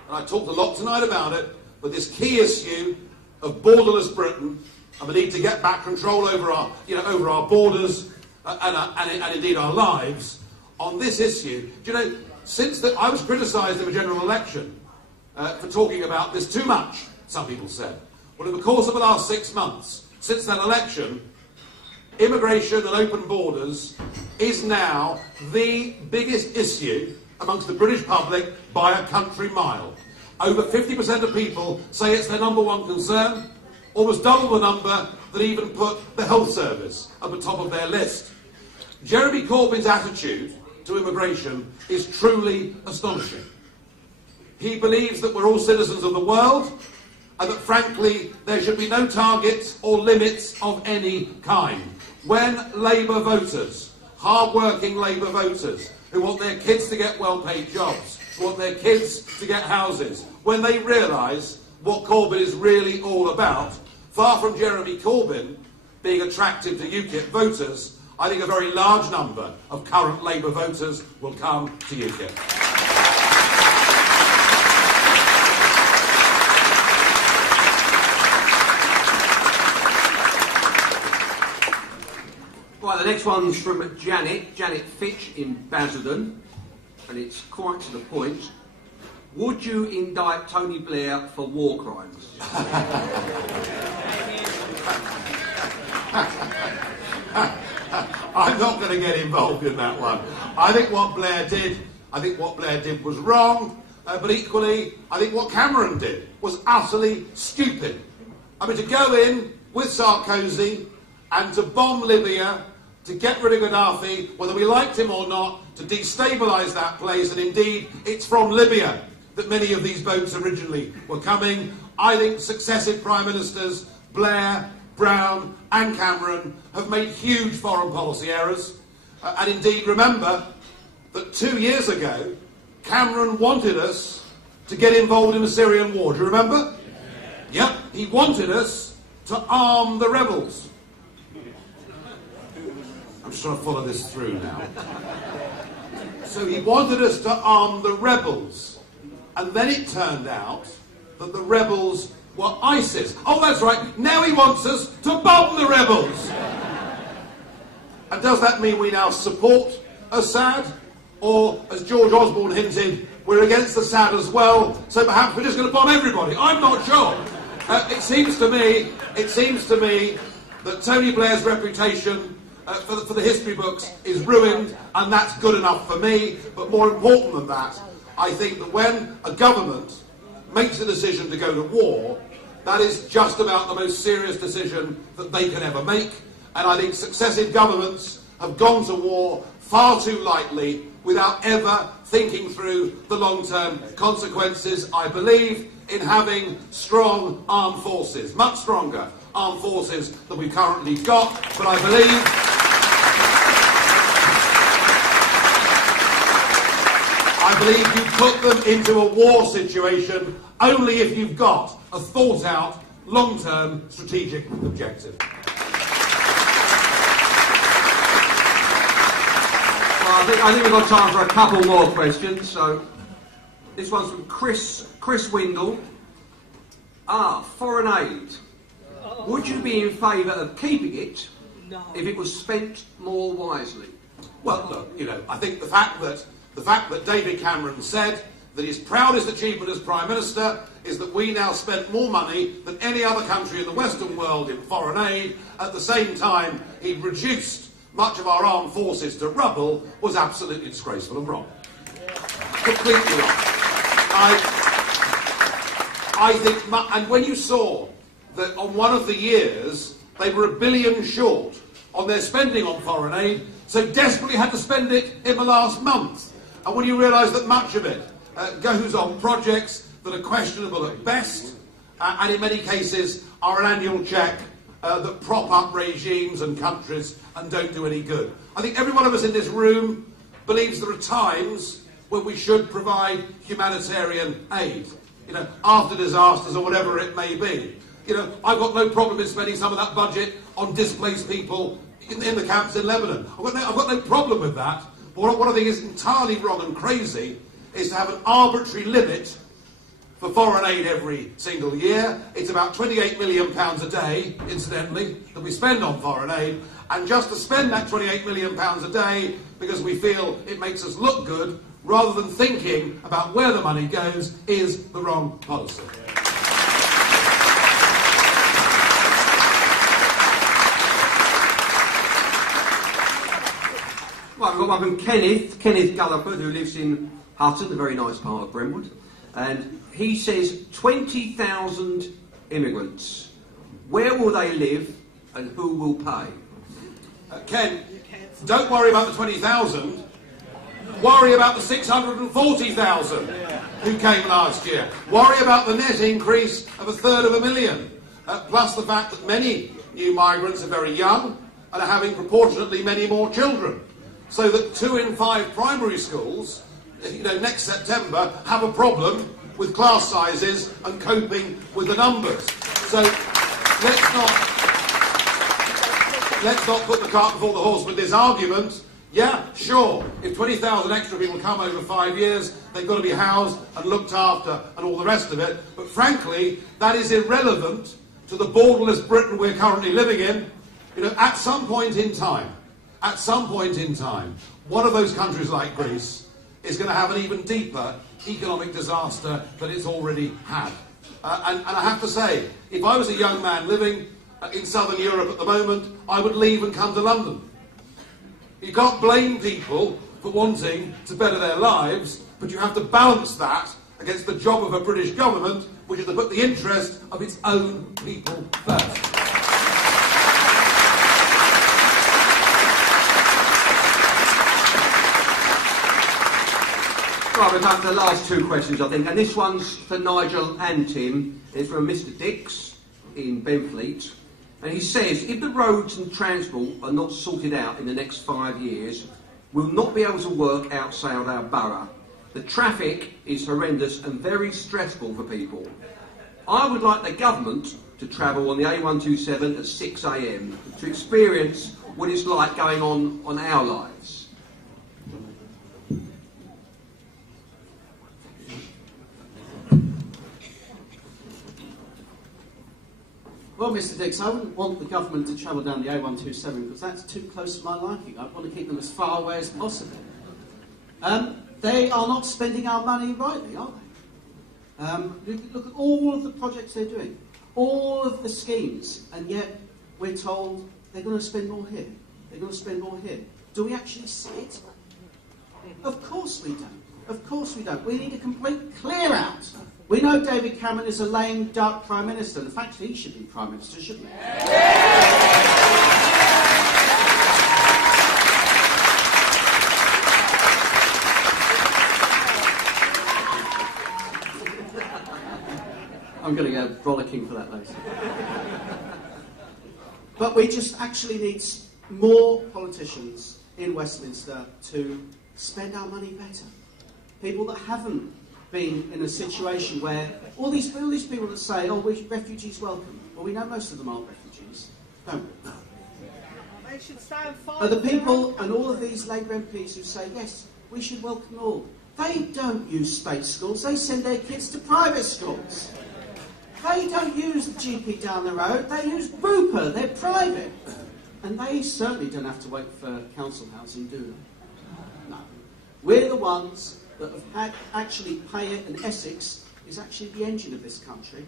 and I talked a lot tonight about it, but this key issue of borderless Britain and the need to get back control over our borders and indeed our lives, on this issue, do you know, I was criticised in the general election for talking about this too much, some people said. Well, in the course of the last 6 months, since that election, immigration and open borders is now the biggest issue amongst the British public by a country mile. Over 50% of people say it's their number one concern, almost double the number that even put the health service at the top of their list. Jeremy Corbyn's attitude to immigration is truly astonishing. He believes that we're all citizens of the world and that, frankly, there should be no targets or limits of any kind. When Labour voters, hard-working Labour voters, who want their kids to get well-paid jobs, who want their kids to get houses, when they realise what Corbyn is really all about, far from Jeremy Corbyn being attractive to UKIP voters, I think a very large number of current Labour voters will come to UKIP. Right, the next one's from Janet Fitch in Basildon, and it's quite to the point. Would you indict Tony Blair for war crimes? I'm not going to get involved in that one. I think what Blair did was wrong, but equally, I think what Cameron did was utterly stupid. I mean, to go in with Sarkozy and to bomb Libya, to get rid of Gaddafi, whether we liked him or not, to destabilise that place, and indeed, it's from Libya that many of these boats originally were coming. I think successive Prime Ministers, Blair, Brown and Cameron, have made huge foreign policy errors. And indeed, remember that 2 years ago, Cameron wanted us to get involved in the Syrian war. Do you remember? Yep, he wanted us to arm the rebels. I'm just trying to follow this through now. So he wanted us to arm the rebels. And then it turned out that the rebels were ISIS. Oh, that's right. Now he wants us to bomb the rebels. And does that mean we now support Assad? Or, as George Osborne hinted, we're against Assad as well, so perhaps we're just going to bomb everybody? I'm not sure. It seems to me that Tony Blair's reputation for the history books is ruined, and that's good enough for me. But more important than that, I think that when a government makes a decision to go to war, that is just about the most serious decision that they can ever make. And I think successive governments have gone to war far too lightly without ever thinking through the long-term consequences. I believe in having strong armed forces, much stronger armed forces than we've currently got, but I believe you put them into a war situation only if you've got a thought-out, long-term strategic objective. I think we've got time for a couple more questions. So this one's from Chris Windle. Foreign aid. Would you be in favour of keeping it if it was spent more wisely? Well, look, you know, I think the fact that David Cameron said that his proudest achievement as Prime Minister is that we now spent more money than any other country in the Western world in foreign aid. At the same time, he reduced much of our armed forces to rubble, was absolutely disgraceful and wrong. Completely wrong. I think, and when you saw that on one of the years they were $1 billion short on their spending on foreign aid, so desperately had to spend it in the last month, and when you realise that much of it goes on projects that are questionable at best, and in many cases are an annual cheque that prop up regimes and countries and don't do any good. I think every one of us in this room believes there are times when we should provide humanitarian aid, you know, after disasters or whatever it may be. You know, I've got no problem in spending some of that budget on displaced people in the camps in Lebanon. I've got no problem with that. But what I think is entirely wrong and crazy is to have an arbitrary limit for foreign aid every single year. It's about £28 million a day, incidentally, that we spend on foreign aid. And just to spend that £28 million a day because we feel it makes us look good, rather than thinking about where the money goes, is the wrong policy. Right, we've got one from Kenneth Gulliford, who lives in Hutton, a very nice part of Brentwood. And he says 20,000 immigrants. Where will they live and who will pay? Ken, don't worry about the 20,000. Worry about the 640,000 who came last year. Worry about the net increase of 1/3 plus the fact that many new migrants are very young and are having proportionately many more children. So that 2 in 5 primary schools, you know, next September have a problem with class sizes and coping with the numbers. So let's not put the cart before the horse with this argument. Yeah, sure, if 20,000 extra people come over 5 years, they've got to be housed and looked after and all the rest of it. But frankly, that is irrelevant to the borderless Britain we're currently living in. You know, at some point in time, one of those countries like Greece is going to have an even deeper economic disaster than it's already had. And I have to say, if I was a young man living in southern Europe at the moment, I would leave and come to London. You can't blame people for wanting to better their lives, but you have to balance that against the job of a British government, which is to put the interest of its own people first. Right, we've had the last 2 questions, I think, and this one's for Nigel and Tim. It's from Mr. Dix in Benfleet. And he says, if the roads and transport are not sorted out in the next 5 years, we'll not be able to work outside our borough. The traffic is horrendous and very stressful for people. I would like the government to travel on the A127 at 6 AM to experience what it's like going on our lives. Well, Mr. Dix, I wouldn't want the government to travel down the A127 because that's too close to my liking. I want to keep them as far away as possible. They are not spending our money rightly, are they? Look at all of the projects they're doing, all of the schemes, and yet we're told they're going to spend more here. They're going to spend more here. Do we actually see it? Of course we don't. Of course we don't. We need a complete clear out. We know David Cameron is a lame duck Prime Minister. In fact, he should be Prime Minister, shouldn't he? I'm going to go frolicking for that later. But we just actually need more politicians in Westminster to spend our money better. People that haven't been in a situation where all these people that say, oh, refugees welcome. Well, we know most of them aren't refugees, don't we? They should stand fine. Are the people and all of these Labour MPs who say, yes, we should welcome all. They don't use state schools, they send their kids to private schools. They don't use the GP down the road, they use Bupa, they're private. And they certainly don't have to wait for council housing, do they? No. We're the ones that have had actually pay it, and ESSEX is actually the engine of this country.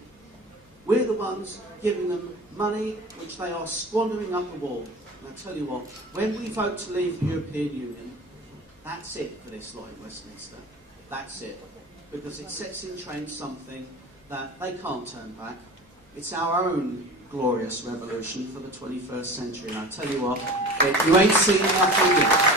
We're the ones giving them money which they are squandering up the wall. And I tell you what, when we vote to leave the European Union, that's it for this lot in Westminster. That's it. Because it sets in train something that they can't turn back. It's our own glorious revolution for the 21st century. And I tell you what, you ain't seen nothing yet.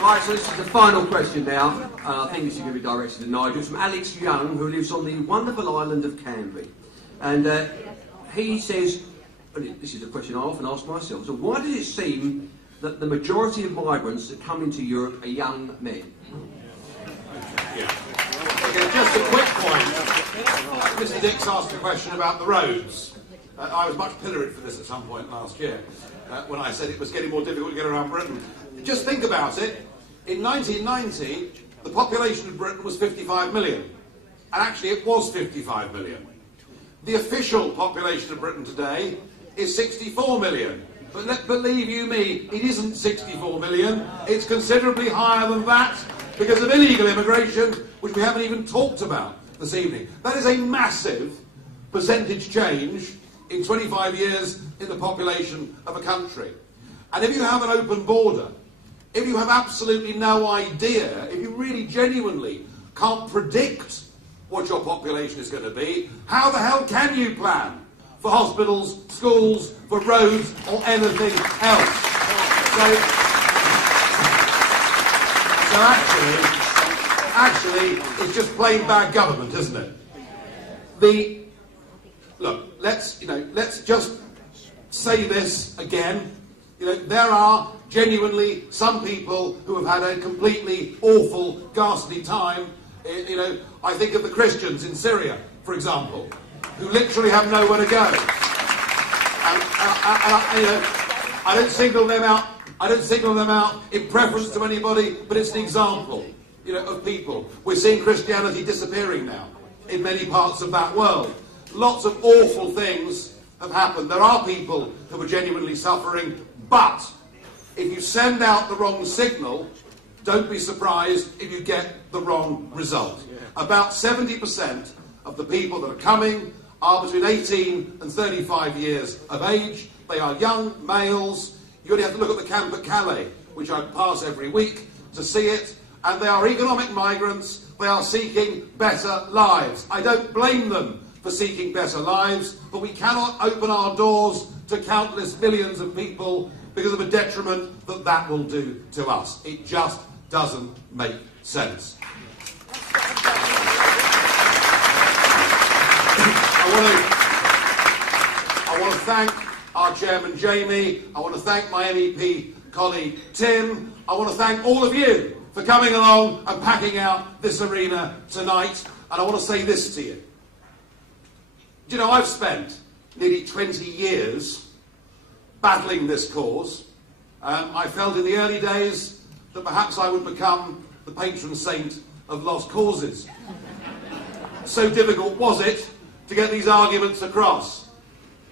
Right, so this is the final question now. I think this is going to be directed to Nigel. It's from Alex Young, who lives on the wonderful island of Canby. And he says, and this is a question I often ask myself, so why does it seem that the majority of migrants that come into Europe are young men? Yeah. Okay, just a quick point. Mr. Dix asked a question about the roads. I was much pilloried for this at some point last year, when I said it was getting more difficult to get around Britain. Just think about it. In 1990, the population of Britain was 55 million. And actually it was 55 million. The official population of Britain today is 64 million. But believe you me, it isn't 64 million. It's considerably higher than that because of illegal immigration, which we haven't even talked about this evening. That is a massive percentage change in 25 years in the population of a country. And if you have an open border, if you have absolutely no idea, if you really genuinely can't predict what your population is going to be, how the hell can you plan for hospitals, schools, for roads, or anything else? So actually, it's just plain bad government, isn't it? Look, let's just say this again. There are genuinely some people who have had a completely awful, ghastly time. I think of the Christians in Syria, for example, who literally have nowhere to go. And I don't single them out. I don't single them out in preference to anybody, but it's an example, of people. We're seeing Christianity disappearing now in many parts of that world. Lots of awful things have happened. There are people who are genuinely suffering, but if you send out the wrong signal, don't be surprised if you get the wrong result. About 70% of the people that are coming are between 18 and 35 years of age. They are young males. You only have to look at the camp at Calais, which I pass every week, to see it. And they are economic migrants. They are seeking better lives. I don't blame them for seeking better lives, but we cannot open our doors to countless millions of people because of a detriment that will do to us. It just doesn't make sense. I want to thank our chairman Jamie. I want to thank my MEP colleague Tim. I want to thank all of you for coming along and packing out this arena tonight. And I want to say this to you. Do you know, I've spent nearly 20 years battling this cause. I felt in the early days that perhaps I would become the patron saint of lost causes. So difficult was it to get these arguments across.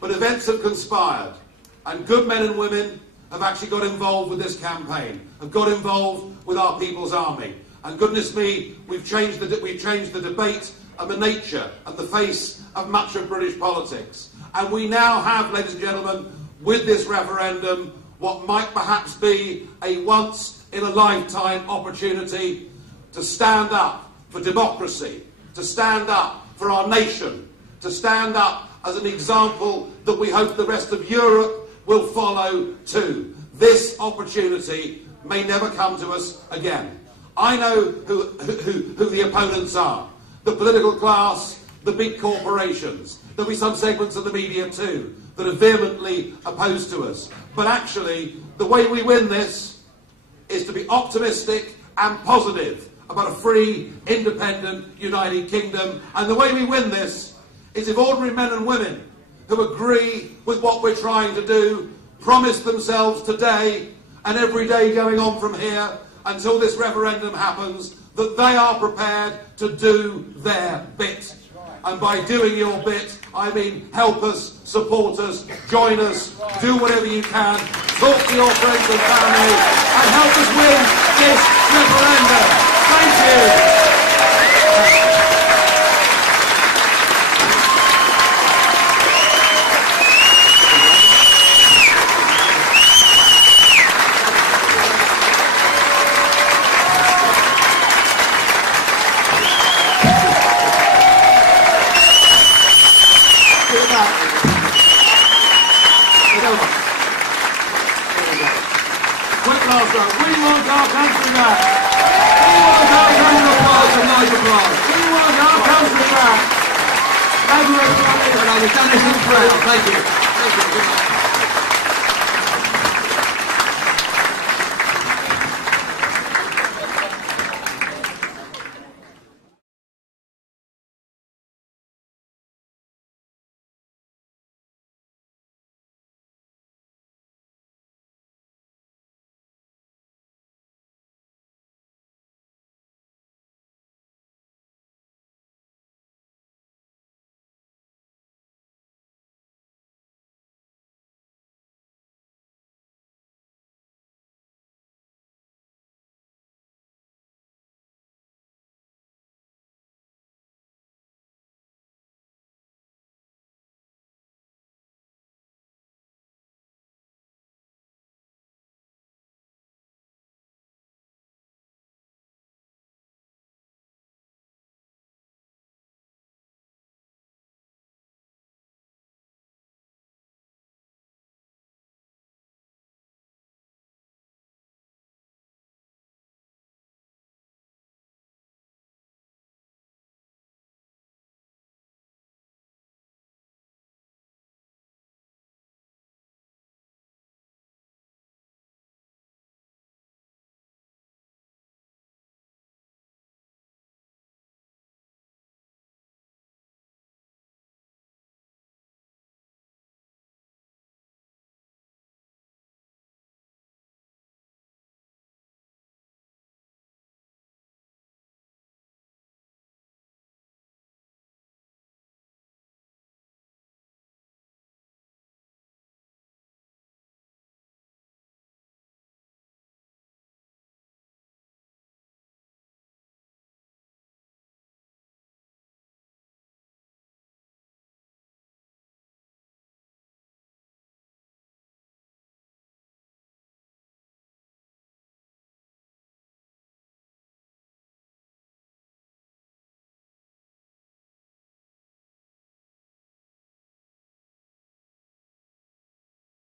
But events have conspired, and good men and women have actually got involved with this campaign, have got involved with our People's Army. And goodness me, we've changed the debate and the nature and the face of much of British politics. And we now have, ladies and gentlemen, with this referendum, what might perhaps be a once-in-a-lifetime opportunity to stand up for democracy, to stand up for our nation, to stand up as an example that we hope the rest of Europe will follow too. This opportunity may never come to us again. I know who the opponents are. The political class, the big corporations. There'll be some segments of the media too that are vehemently opposed to us. But actually, the way we win this is to be optimistic and positive about a free, independent, united kingdom. And the way we win this is if ordinary men and women who agree with what we're trying to do promise themselves today and every day going on from here until this referendum happens that they are prepared to do their bit. And by doing your bit, I mean help us, support us, join us, do whatever you can, talk to your friends and family, and help us win this referendum. Thank you. We want our country back. We want our country back. We want our country back. Thank you, everybody. We've done this in prayer. Thank you. Thank you. Good night.